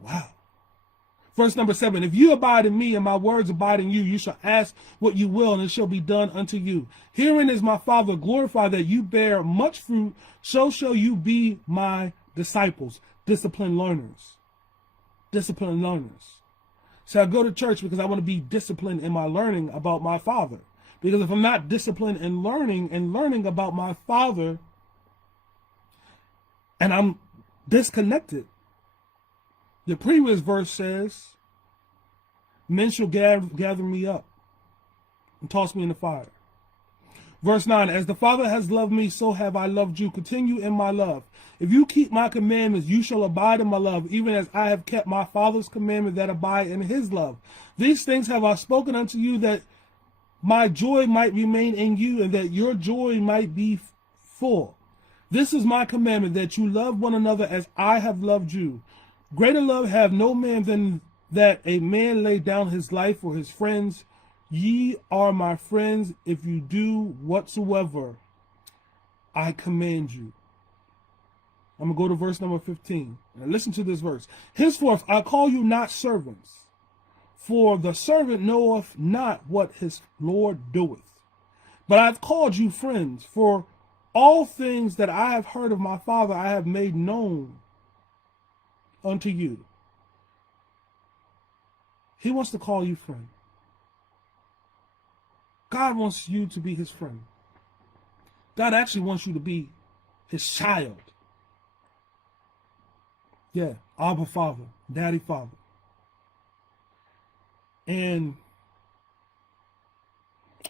Wow. Verse number 7, if you abide in me and my words abide in you, you shall ask what you will, and it shall be done unto you. Herein is my Father glorified, that you bear much fruit, so shall you be my disciples. Disciplined learners. Disciplined learners. So I go to church because I want to be disciplined in my learning about my Father. Because if I'm not disciplined in learning about my Father, and I'm disconnected, the previous verse says, men shall gather me up and toss me in the fire. Verse 9, as the Father has loved me, so have I loved you. Continue in my love. If you keep my commandments, you shall abide in my love, even as I have kept my Father's commandment that abide in his love. These things have I spoken unto you, that my joy might remain in you, and that your joy might be full. This is my commandment, that you love one another as I have loved you. Greater love have no man than that a man lay down his life for his friends. Ye are my friends if you do whatsoever I command you. I'm going to go to verse number 15. And listen to this verse. Henceforth I call you not servants, for the servant knoweth not what his Lord doeth. But I've called you friends, for all things that I have heard of my Father I have made known unto you. He wants to call you friend. God wants you to be his friend. God actually wants you to be his child. Yeah, Abba Father, Daddy Father. And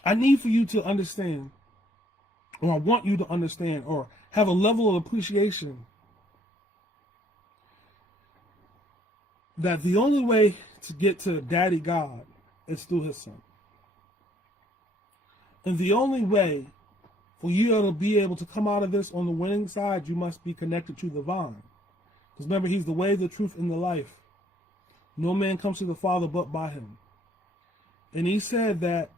I need for you to understand, or I want you to understand, or have a level of appreciation that the only way to get to Daddy God is through his Son. And the only way for you to be able to come out of this on the winning side, you must be connected to the vine. Because remember, he's the way, the truth, and the life. No man comes to the Father but by him. And he said that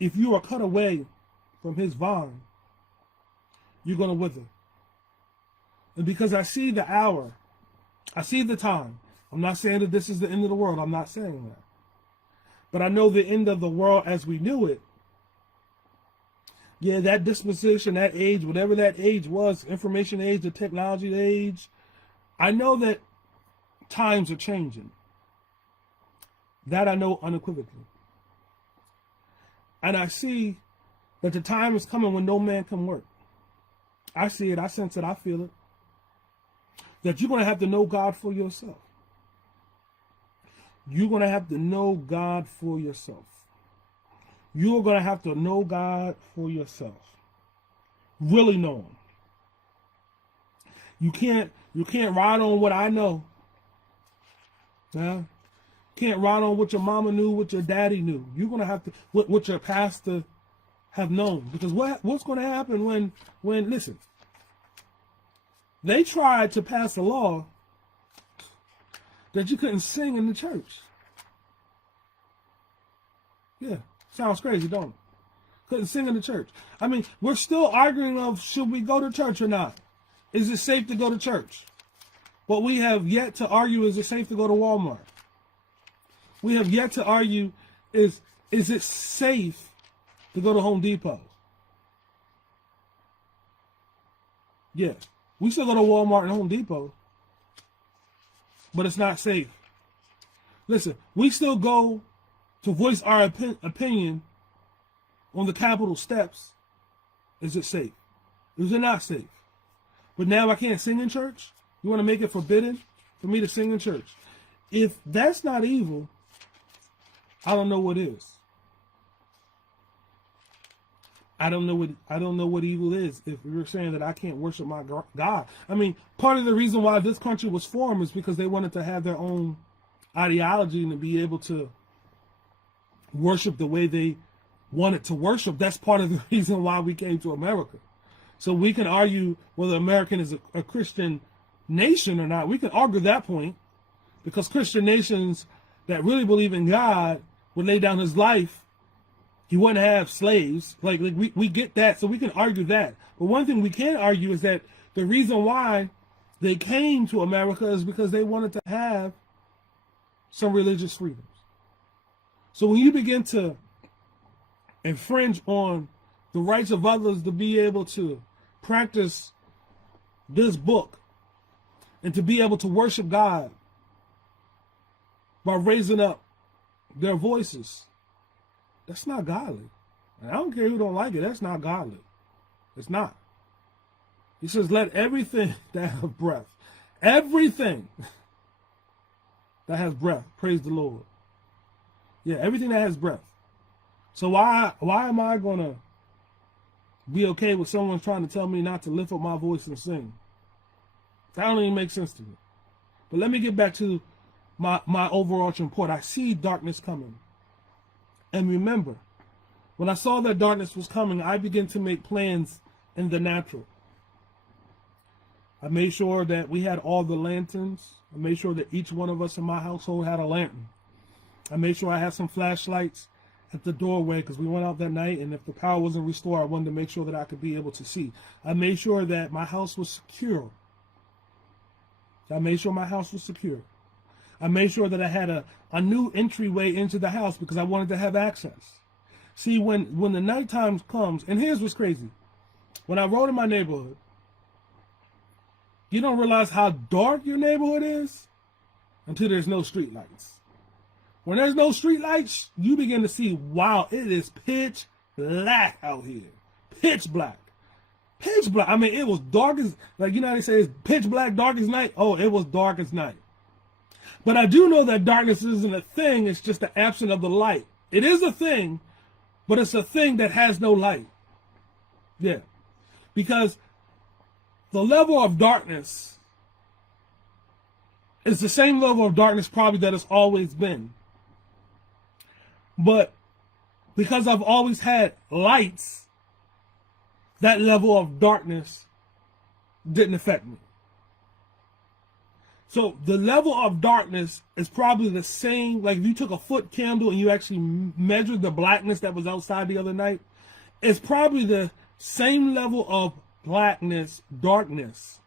if you are cut away from his vine, you're going to wither. And because I see the hour, I see the time. I'm not saying that this is the end of the world. I'm not saying that. But I know the end of the world as we knew it. Yeah, that disposition, that age, whatever that age was, information age, the technology age, I know that times are changing. That I know unequivocally. And I see that the time is coming when no man can work. I see it, I sense it, I feel it. That you're going to have to know God for yourself. You're going to have to know God for yourself. You're going to have to know God for yourself. Really know him. You can't ride on what I know. Yeah? Can't ride on what your mama knew, what your daddy knew. You're going to have to, what your pastor have known. Because what's going to happen when, listen, they tried to pass a law that you couldn't sing in the church. Yeah, sounds crazy, don't it? Couldn't sing in the church. I mean, we're still arguing of should we go to church or not? Is it safe to go to church? What we have yet to argue is it safe to go to Walmart? We have yet to argue is it safe to go to Home Depot? Yeah, we still go to Walmart and Home Depot. But it's not safe. Listen, we still go to voice our opinion on the Capitol steps. Is it safe? Is it not safe? But now I can't sing in church? You want to make it forbidden for me to sing in church? If that's not evil, I don't know what is. I don't know what evil is if you're saying that I can't worship my God. I mean, part of the reason why this country was formed is because they wanted to have their own ideology and to be able to worship the way they wanted to worship. That's part of the reason why we came to America. So we can argue whether American is a Christian nation or not. We can argue that point, because Christian nations that really believe in God would lay down his life. He wouldn't have slaves. Like we get that, so we can argue that. But one thing we can argue is that the reason why they came to America is because they wanted to have some religious freedoms. So when you begin to infringe on the rights of others to be able to practice this book and to be able to worship God by raising up their voices, that's not godly. And I don't care who don't like it, that's not godly. It's not. He says, let everything that has breath, everything that has breath, praise the Lord. Yeah, everything that has breath. So why am I going to be okay with someone trying to tell me not to lift up my voice and sing? That don't even make sense to me. But let me get back to my overarching point. I see darkness coming. And remember, when I saw that darkness was coming, I began to make plans in the natural. I made sure that we had all the lanterns. I made sure that each one of us in my household had a lantern. I made sure I had some flashlights at the doorway, because we went out that night, and if the power wasn't restored, I wanted to make sure that I could be able to see. I made sure that my house was secure. I made sure my house was secure. I made sure that I had a new entryway into the house, because I wanted to have access. See, when the nighttime comes, and here's what's crazy. When I rode in my neighborhood, you don't realize how dark your neighborhood is until there's no street lights. When there's no street lights, you begin to see, wow, it is pitch black out here. Pitch black. Pitch black. I mean, it was dark as, like, you know how they say it's pitch black, dark as night? Oh, it was dark as night. But I do know that darkness isn't a thing. It's just the absence of the light. It is a thing, but it's a thing that has no light. Yeah. Because the level of darkness is the same level of darkness probably that it's always been. But because I've always had lights, that level of darkness didn't affect me. So the level of darkness is probably the same, like if you took a foot candle and you actually measured the blackness that was outside the other night, it's probably the same level of blackness, darkness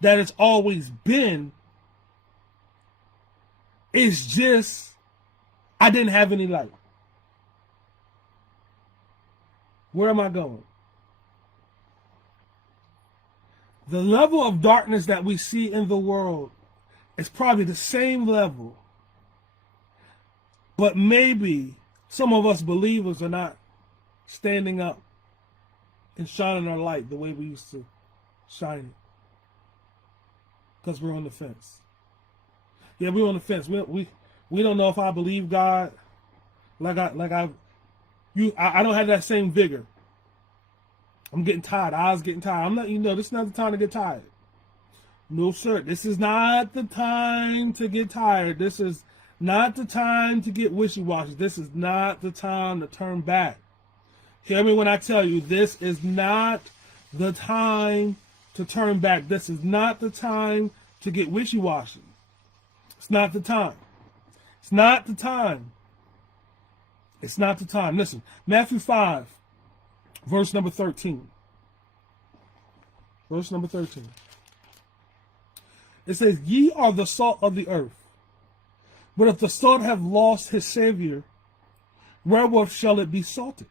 that it's always been. It's just, I didn't have any light. Where am I going? The level of darkness that we see in the world is probably the same level, but maybe some of us believers are not standing up and shining our light the way we used to shine it, because we're on the fence. Yeah, we're on the fence. We don't know if I believe God. I don't have that same vigor. I'm getting tired. I was getting tired. This is not the time to get tired. No, sir. This is not the time to get tired. This is not the time to get wishy-washy. This is not the time to turn back. Hear me when I tell you, this is not the time to turn back. This is not the time to get wishy-washy. It's not the time. It's not the time. It's not the time. Listen, Matthew 5, verse number 13. Verse number 13. It says, ye are the salt of the earth. But if the salt have lost his Savior, wherewith shall it be salted?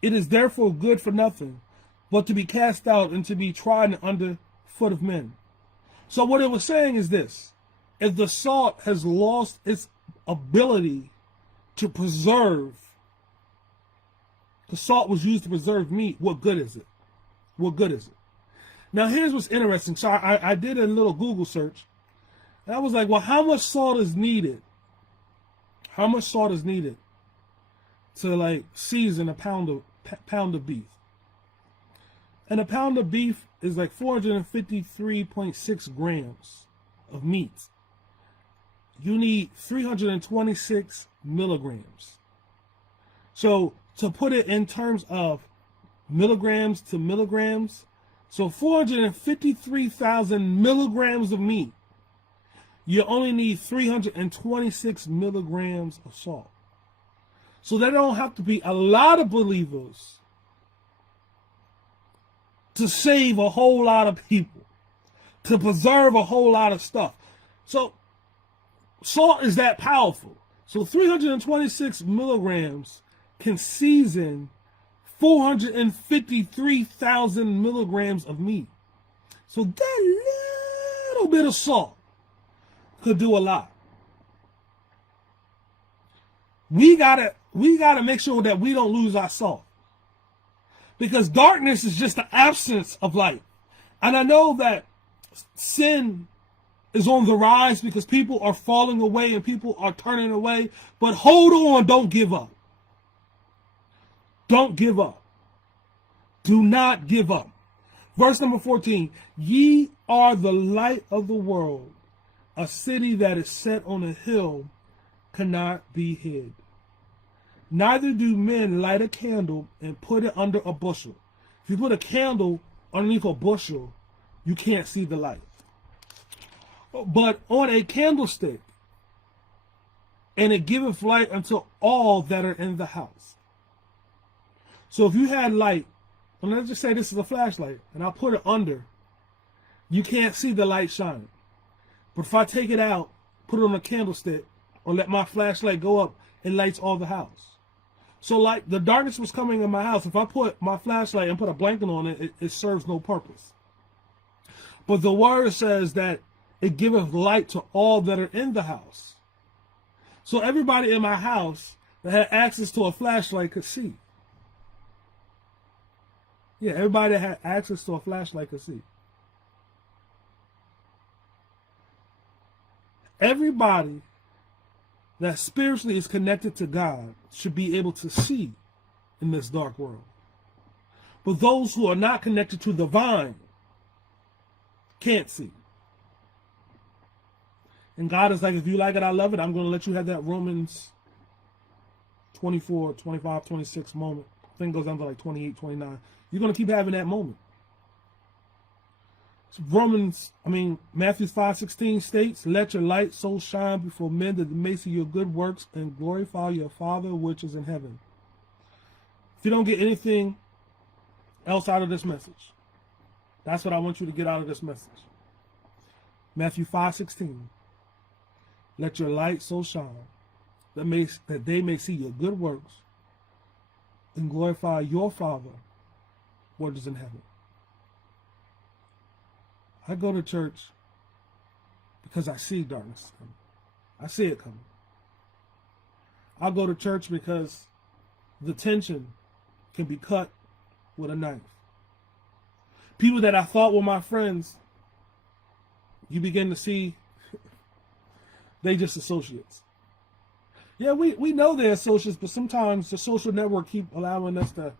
It is therefore good for nothing, but to be cast out and to be trodden under foot of men. So what it was saying is this. If the salt has lost its ability to preserve, the salt was used to preserve meat, what good is it? What good is it? Now here's what's interesting. So I did a little Google search. And I was like, well, how much salt is needed? How much salt is needed to like season a pound of beef? And a pound of beef is like 453.6 grams of meat. you need 326 milligrams. So to put it in terms of milligrams to milligrams, so 453,000 milligrams of meat, you only need 326 milligrams of salt. So there don't have to be a lot of believers to save a whole lot of people, to preserve a whole lot of stuff. So salt is that powerful. So 326 milligrams can season 453,000 milligrams of meat. So that little bit of salt could do a lot. We gotta make sure that we don't lose our salt. Because darkness is just the absence of light. And I know that sin is on the rise because people are falling away and people are turning away. But hold on, don't give up. Don't give up. Do not give up. Verse number 14, ye are the light of the world. A city that is set on a hill cannot be hid. Neither do men light a candle and put it under a bushel. If you put a candle underneath a bushel, you can't see the light. But on a candlestick, and it giveth light unto all that are in the house. So if you had light, and let's just say this is a flashlight, and I put it under, you can't see the light shining. But if I take it out, put it on a candlestick, or let my flashlight go up, it lights all the house. So like the darkness was coming in my house, if I put my flashlight and put a blanket on it, it serves no purpose. But the word says that it giveth light to all that are in the house. So everybody in my house that had access to a flashlight could see. Yeah, everybody that had access to a flashlight could see. Everybody that spiritually is connected to God should be able to see in this dark world. But those who are not connected to the vine can't see. And God is like, if you like it, I love it. I'm going to let you have that Romans 24, 25, 26 moment. I think it goes down to like 28, 29. You're going to keep having that moment. Matthew 5:16 states, let your light so shine before men that they may see your good works and glorify your Father which is in heaven. If you don't get anything else out of this message, that's what I want you to get out of this message. Matthew 5:16, let your light so shine that they may see your good works and glorify your Father which is in heaven. I go to church because I see darkness coming. I see it coming. I go to church because the tension can be cut with a knife. People that I thought were my friends, you begin to see they just associates. Yeah, we know they're associates, but sometimes the social network keep allowing us to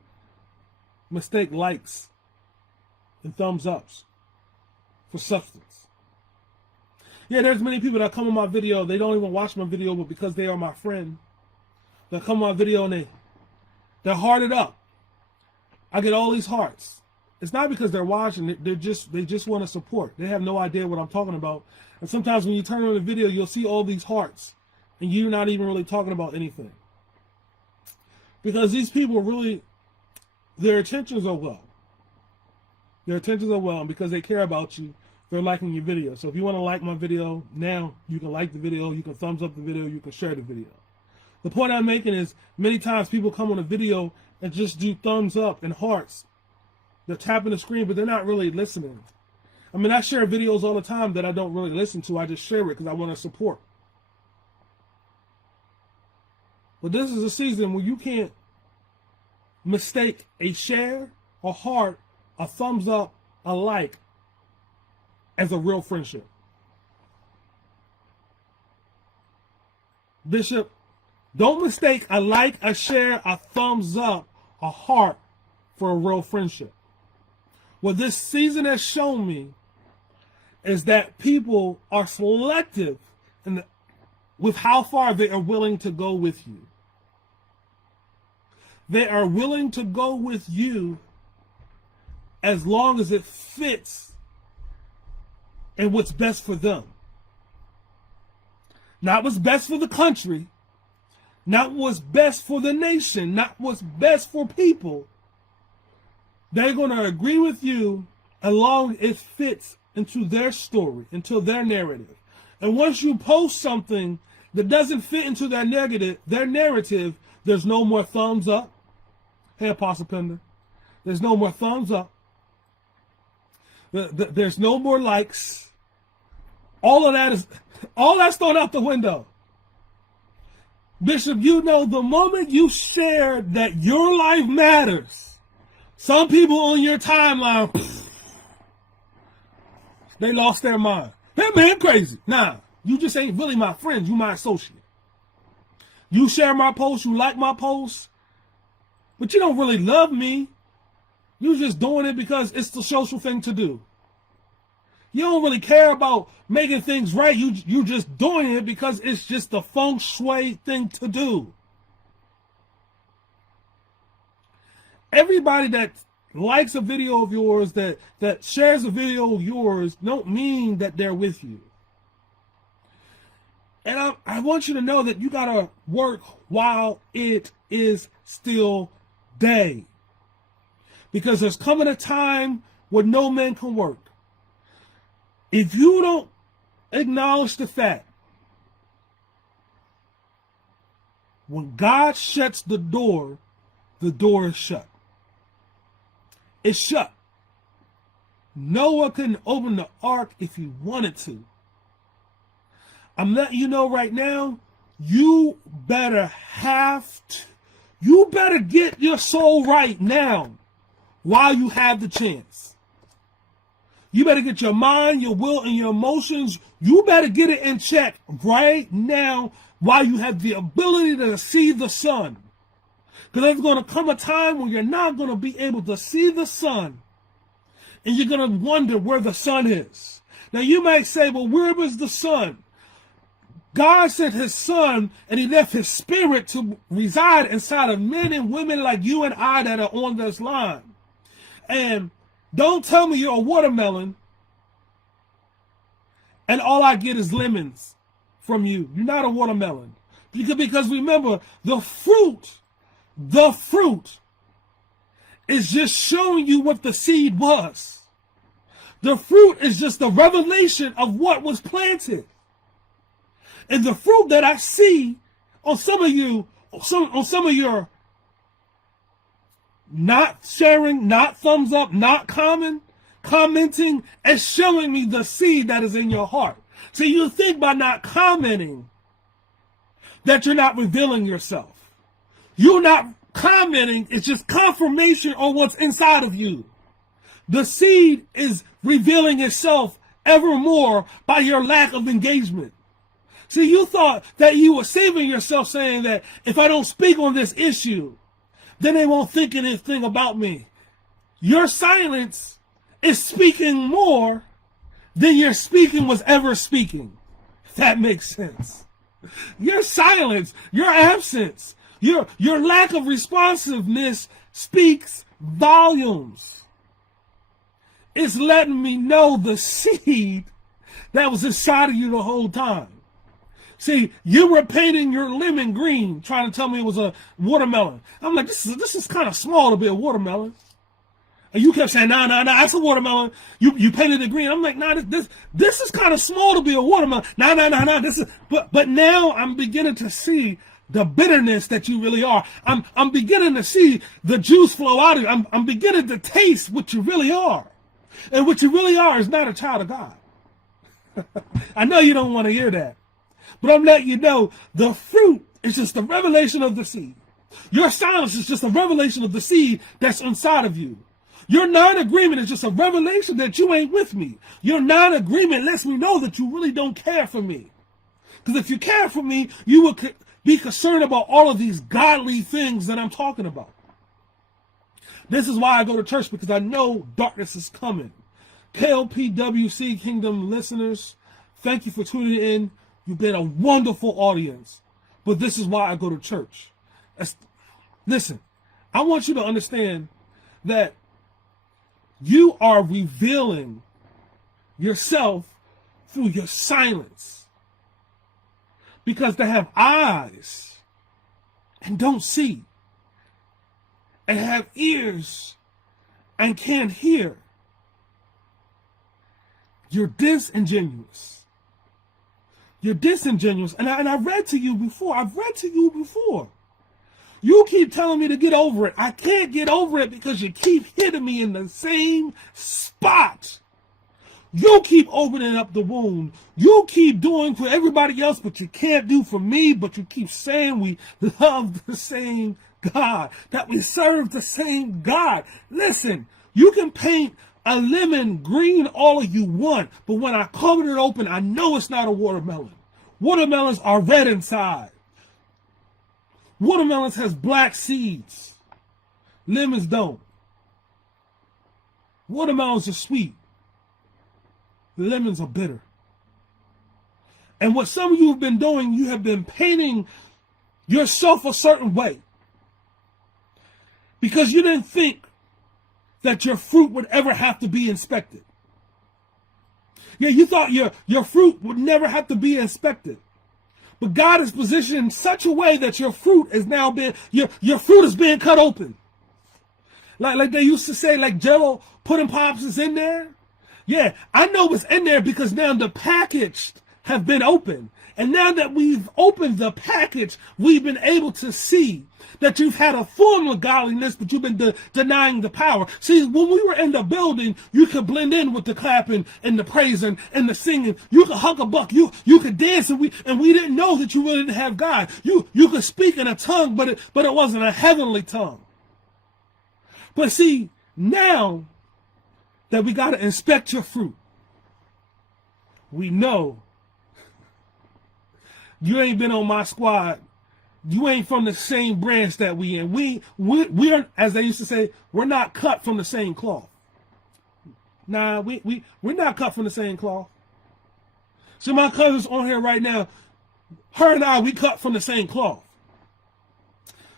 mistake likes and thumbs ups for substance. Yeah, there's many people that come on my video, they don't even watch my video, but because they are my friend, they come on my video and they're hearted up. I get all these hearts. It's not because they're watching, they just want to support. They have no idea what I'm talking about. And sometimes when you turn on the video, you'll see all these hearts, and you're not even really talking about anything. Because these people really, their intentions are well. Their intentions are well, and because they care about you, they're liking your video. So if you want to like my video now, you can like the video, you can thumbs up the video, you can share the video. The point I'm making is many times people come on a video and just do thumbs up and hearts. They're tapping the screen, but they're not really listening. I share videos all the time that I don't really listen to. I just share it because I want to support. But this is a season where you can't mistake a share, a heart, a thumbs up, a like as a real friendship. Bishop, don't mistake a like, a share, a thumbs up, a heart for a real friendship. What this season has shown me is that people are selective with how far they are willing to go with you. They are willing to go with you as long as it fits and what's best for them. Not what's best for the country, not what's best for the nation, not what's best for people. They're going to agree with you as long as it fits into their story, into their narrative. And once you post something that doesn't fit into their narrative, there's no more thumbs up. Hey, Apostle Pender. There's no more thumbs up. There's no more likes. All that's thrown out the window. Bishop, you know, the moment you shared that your life matters, some people on your timeline, they lost their mind. That man crazy. Nah, you just ain't really my friend. You my associate. You share my posts, you like my posts, but you don't really love me. You just doing it because it's the social thing to do. You don't really care about making things right. You just doing it because it's just the feng shui thing to do. Everybody that likes a video of yours, that shares a video of yours, don't mean that they're with you. And I want you to know that you got to work while it is still day. Because there's coming a time where no man can work. If you don't acknowledge the fact, when God shuts the door is shut. It's shut. Noah couldn't open the ark if he wanted to. I'm letting you know right now, you better get your soul right now while you have the chance. You better get your mind, your will, and your emotions. You better get it in check right now while you have the ability to see the sun. Because there's going to come a time when you're not going to be able to see the sun. And you're going to wonder where the sun is. Now you might say, well, where was the sun? God sent his son and he left his spirit to reside inside of men and women like you and I that are on this line. And don't tell me you're a watermelon and all I get is lemons from you. You're not a watermelon. Because remember, the fruit is just showing you what the seed was. The fruit is just the revelation of what was planted. And the fruit that I see on some of you, on some of your not sharing, not thumbs up, not commenting, is showing me the seed that is in your heart. So you think by not commenting that you're not revealing yourself. You're not commenting, it's just confirmation on what's inside of you. The seed is revealing itself ever more by your lack of engagement. See, you thought that you were saving yourself saying that if I don't speak on this issue, then they won't think anything about me. Your silence is speaking more than your speaking was ever speaking. If that makes sense. Your silence, your absence, your lack of responsiveness speaks volumes. It's letting me know the seed that was inside of you the whole time. See, you were painting your lemon green, trying to tell me it was a watermelon. I'm like, this is kind of small to be a watermelon. And you kept saying, no, that's a watermelon. You painted it green. I'm like, this is kind of small to be a watermelon. No, this is. But now I'm beginning to see the bitterness that you really are. I'm beginning to see the juice flow out of you. I'm beginning to taste what you really are, and what you really are is not a child of God. I know you don't want to hear that. But I'm letting you know the fruit is just the revelation of the seed. Your silence is just a revelation of the seed that's inside of you. Your non-agreement is just a revelation that you ain't with me. Your non-agreement lets me know that you really don't care for me. Because if you care for me, you would be concerned about all of these godly things that I'm talking about. This is why I go to church, because I know darkness is coming. KLPWC Kingdom listeners, thank you for tuning in. You've been a wonderful audience. But this is why I go to church. Listen, I want you to understand that you are revealing yourself through your silence. Because to have eyes and don't see, and have ears and can't hear, you're disingenuous. You're disingenuous. And I read to you before. I've read to you before. You keep telling me to get over it. I can't get over it because you keep hitting me in the same spot. You keep opening up the wound. You keep doing for everybody else, but you can't do for me. But you keep saying we love the same God, that we serve the same God. Listen, you can paint a lemon green all you want, but when I cover it open, I know it's not a watermelon. Watermelons are red inside. Watermelons has black seeds. Lemons don't. Watermelons are sweet. Lemons are bitter. And what some of you have been doing, you have been painting yourself a certain way because you didn't think that your fruit would ever have to be inspected. Yeah, you thought your fruit would never have to be inspected. But God is positioned in such a way that your fruit is now being, your fruit is being cut open. Like they used to say, like Jello pudding pops is in there. Yeah, I know it's in there because now the package have been opened. And now that we've opened the package, we've been able to see that you've had a form of godliness, but you've been denying the power. See, when we were in the building, you could blend in with the clapping and the praising and the singing. You could hug a buck. You could dance, and we didn't know that you really didn't have God. You could speak in a tongue, but it wasn't a heavenly tongue. But see, now that we got to inspect your fruit, we know you ain't been on my squad. You ain't from the same branch that we in. We're, as they used to say, we're not cut from the same cloth. Nah, we're not cut from the same cloth. So my cousin's on here right now. Her and I, we cut from the same cloth.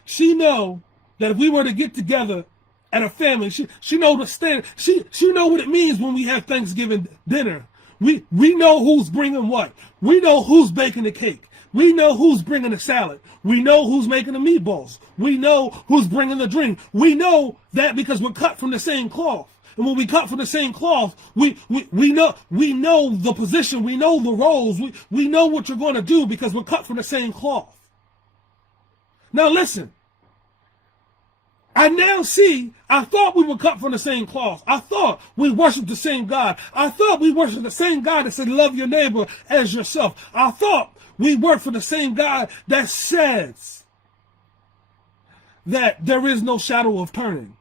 She know that if we were to get together at a family, she know the stand. She know what it means when we have Thanksgiving dinner. We know who's bringing what. We know who's baking the cake. We know who's bringing the salad. We know who's making the meatballs. We know who's bringing the drink. We know that because we're cut from the same cloth. And when we cut from the same cloth, we know the position. We know the roles. We know what you're going to do because we're cut from the same cloth. Now listen. I now see, I thought we were cut from the same cloth. I thought we worshiped the same God. I thought we worshiped the same God that said, love your neighbor as yourself. I thought we work for the same God that says that there is no shadow of turning.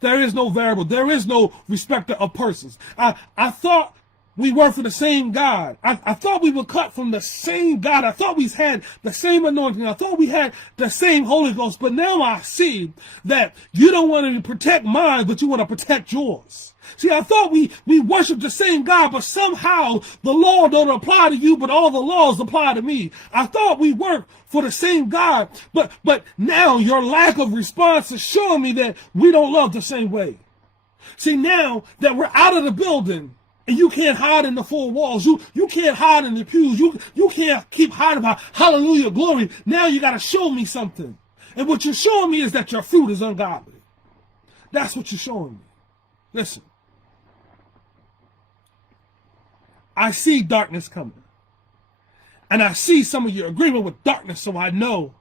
There is no variable. There is no respecter of persons. I thought we work for the same God. I thought we were cut from the same God. I thought we had the same anointing. I thought we had the same Holy Ghost. But now I see that you don't want to protect mine, but you want to protect yours. See, I thought we worship the same God, but somehow the law don't apply to you, but all the laws apply to me. I thought we work for the same God, but now your lack of response is showing me that we don't love the same way. See, now that we're out of the building, and you can't hide in the four walls. You can't hide in the pews. You can't keep hiding about hallelujah, glory. Now you got to show me something. And what you're showing me is that your fruit is ungodly. That's what you're showing me. Listen. I see darkness coming. And I see some of your agreement with darkness, so I know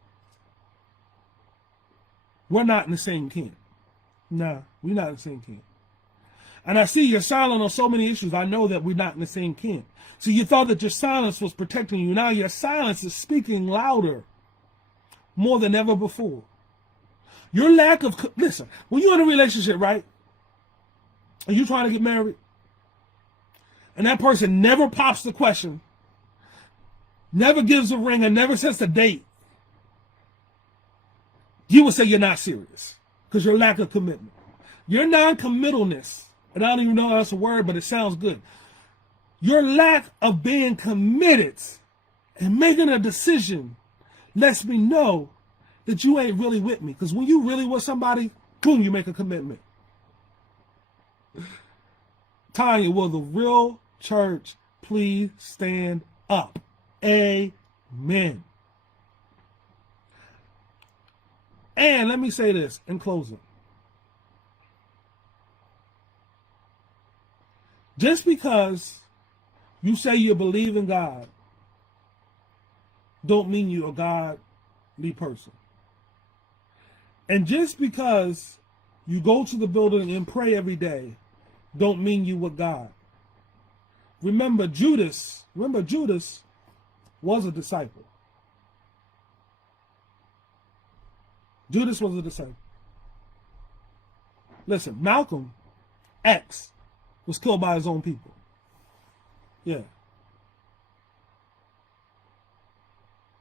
we're not in the same camp. Nah, we're not in the same camp. And I see you're silent on so many issues. I know that we're not in the same camp. So you thought that your silence was protecting you. Now your silence is speaking louder more than ever before. Your lack of, listen, when you're in a relationship, right? And you're trying to get married, and that person never pops the question, never gives a ring, and never sets a date, you would say you're not serious because your lack of commitment. Your non-committalness, and I don't even know if that's a word, but it sounds good. Your lack of being committed And making a decision lets me know that you ain't really with me. Because when you really with somebody, boom, you make a commitment. Tanya, will the real church please stand up? Amen. And let me say this in closing. Just because you say you believe in God, don't mean you're a godly person. And just because you go to the building and pray every day, don't mean you with God. Remember Judas was a disciple. Judas was a disciple. Listen, Malcolm X was killed by his own people. Yeah.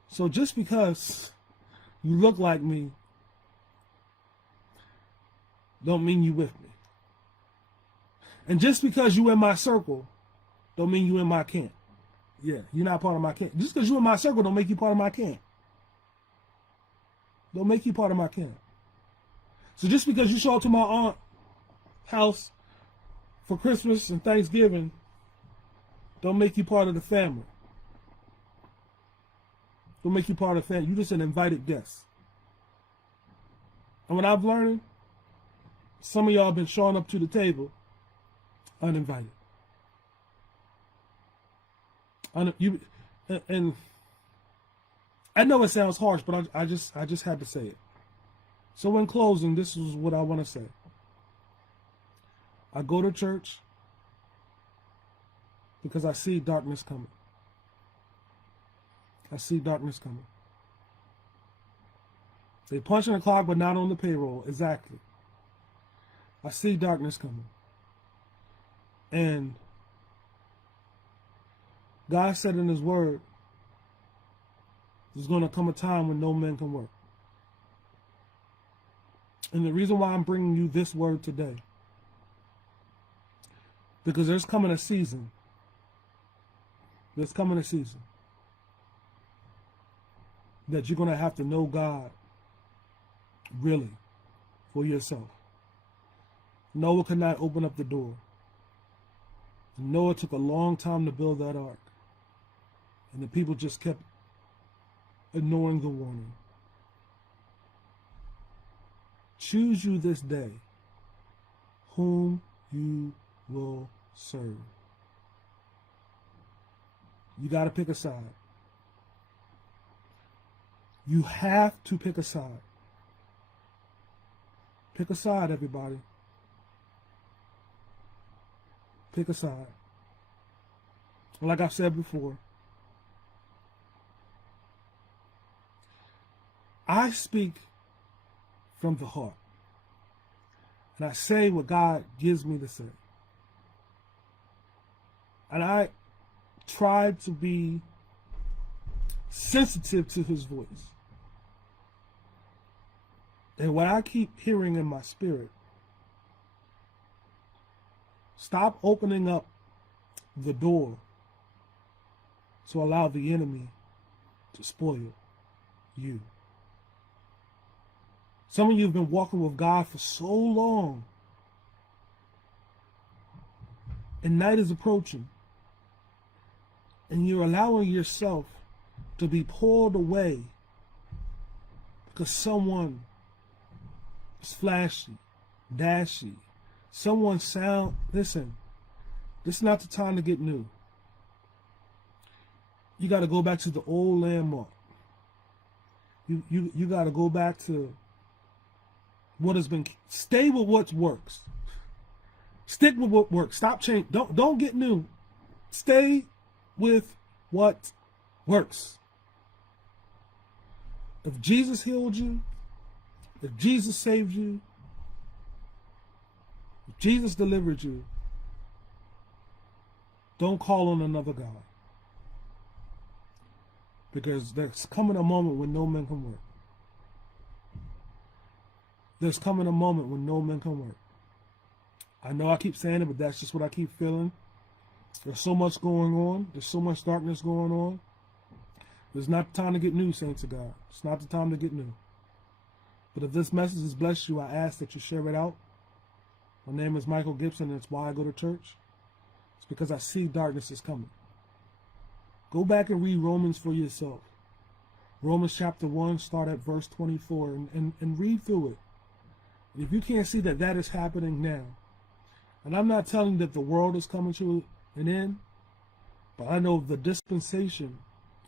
So just because you look like me, don't mean you with me. And just because you in my circle, don't mean you in my camp. Yeah, you're not part of my camp. Just because you in my circle don't make you part of my camp. Don't make you part of my camp. So just because you show up to my aunt's house for Christmas and Thanksgiving, don't make you part of the family. Don't make you part of the family. You're just an invited guest. And what I've learned, some of y'all have been showing up to the table uninvited. And I know it sounds harsh, but I just had to say it. So in closing, this is what I want to say. I go to church because I see darkness coming. I see darkness coming. They punching the clock, but not on the payroll. Exactly. I see darkness coming. And God said in his word, there's going to come a time when no man can work. And the reason why I'm bringing you this word today, because there's coming a season. There's coming a season that you're going to have to know God really for yourself. Noah could not open up the door. Noah took a long time to build that ark. And the people just kept ignoring the warning. Choose you this day whom you will serve. You got to pick a side. You have to pick a side. Pick a side, everybody. Pick a side. Like I've said before, I speak from the heart. And I say what God gives me to say. And I try to be sensitive to his voice. And what I keep hearing in my spirit, stop opening up the door to allow the enemy to spoil you. Some of you have been walking with God for so long, and night is approaching, and you're allowing yourself to be pulled away because someone is flashy, dashy, someone sound. Listen, this is not the time to get new. You got to go back to the old landmark. You got to go back to what has been. Stay with what works. Stick with what works. Stop change. Don't get new. Stay with what works. If Jesus healed you, if Jesus saved you, if Jesus delivered you, don't call on another God. Because there's coming a moment when no man can work. There's coming a moment when no man can work. I know I keep saying it, but that's just what I keep feeling. There's so much going on. There's so much darkness going on. It's not the time to get new, saints of God. It's not the time to get new. But if this message has blessed you, I ask that you share it out. My name is Michael Gibson, and it's Why I Go to Church. It's because I see darkness is coming. Go back and read Romans for yourself. Romans chapter 1, start at verse 24, and read through it. And if you can't see that that is happening now, and I'm not telling you that the world is coming to an end, but I know the dispensation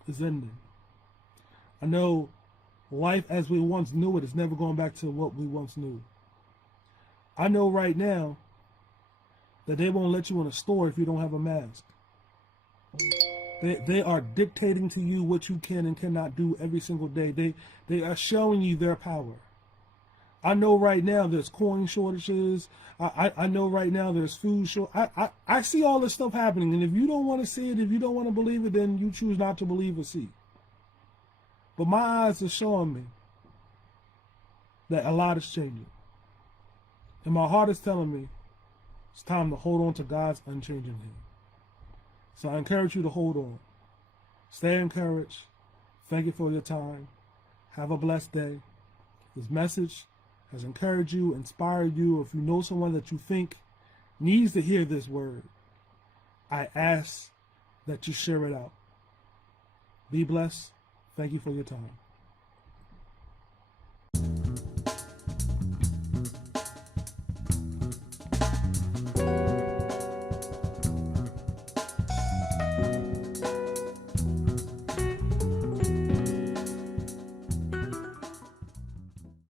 is ending. I know life as we once knew it is never going back to what we once knew. I know right now that they won't let you in a store if you don't have a mask. They are dictating to you what you can and cannot do every single day. They are showing you their power. I know right now there's coin shortages. I know right now there's food short. I see all this stuff happening, and if you don't want to see it, if you don't want to believe it, then you choose not to believe or see. But my eyes are showing me that a lot is changing. And my heart is telling me it's time to hold on to God's unchanging hand. So I encourage you to hold on. Stay encouraged. Thank you for your time. Have a blessed day. This message has encouraged you, inspired you, or if you know someone that you think needs to hear this word, I ask that you share it out. Be blessed. Thank you for your time.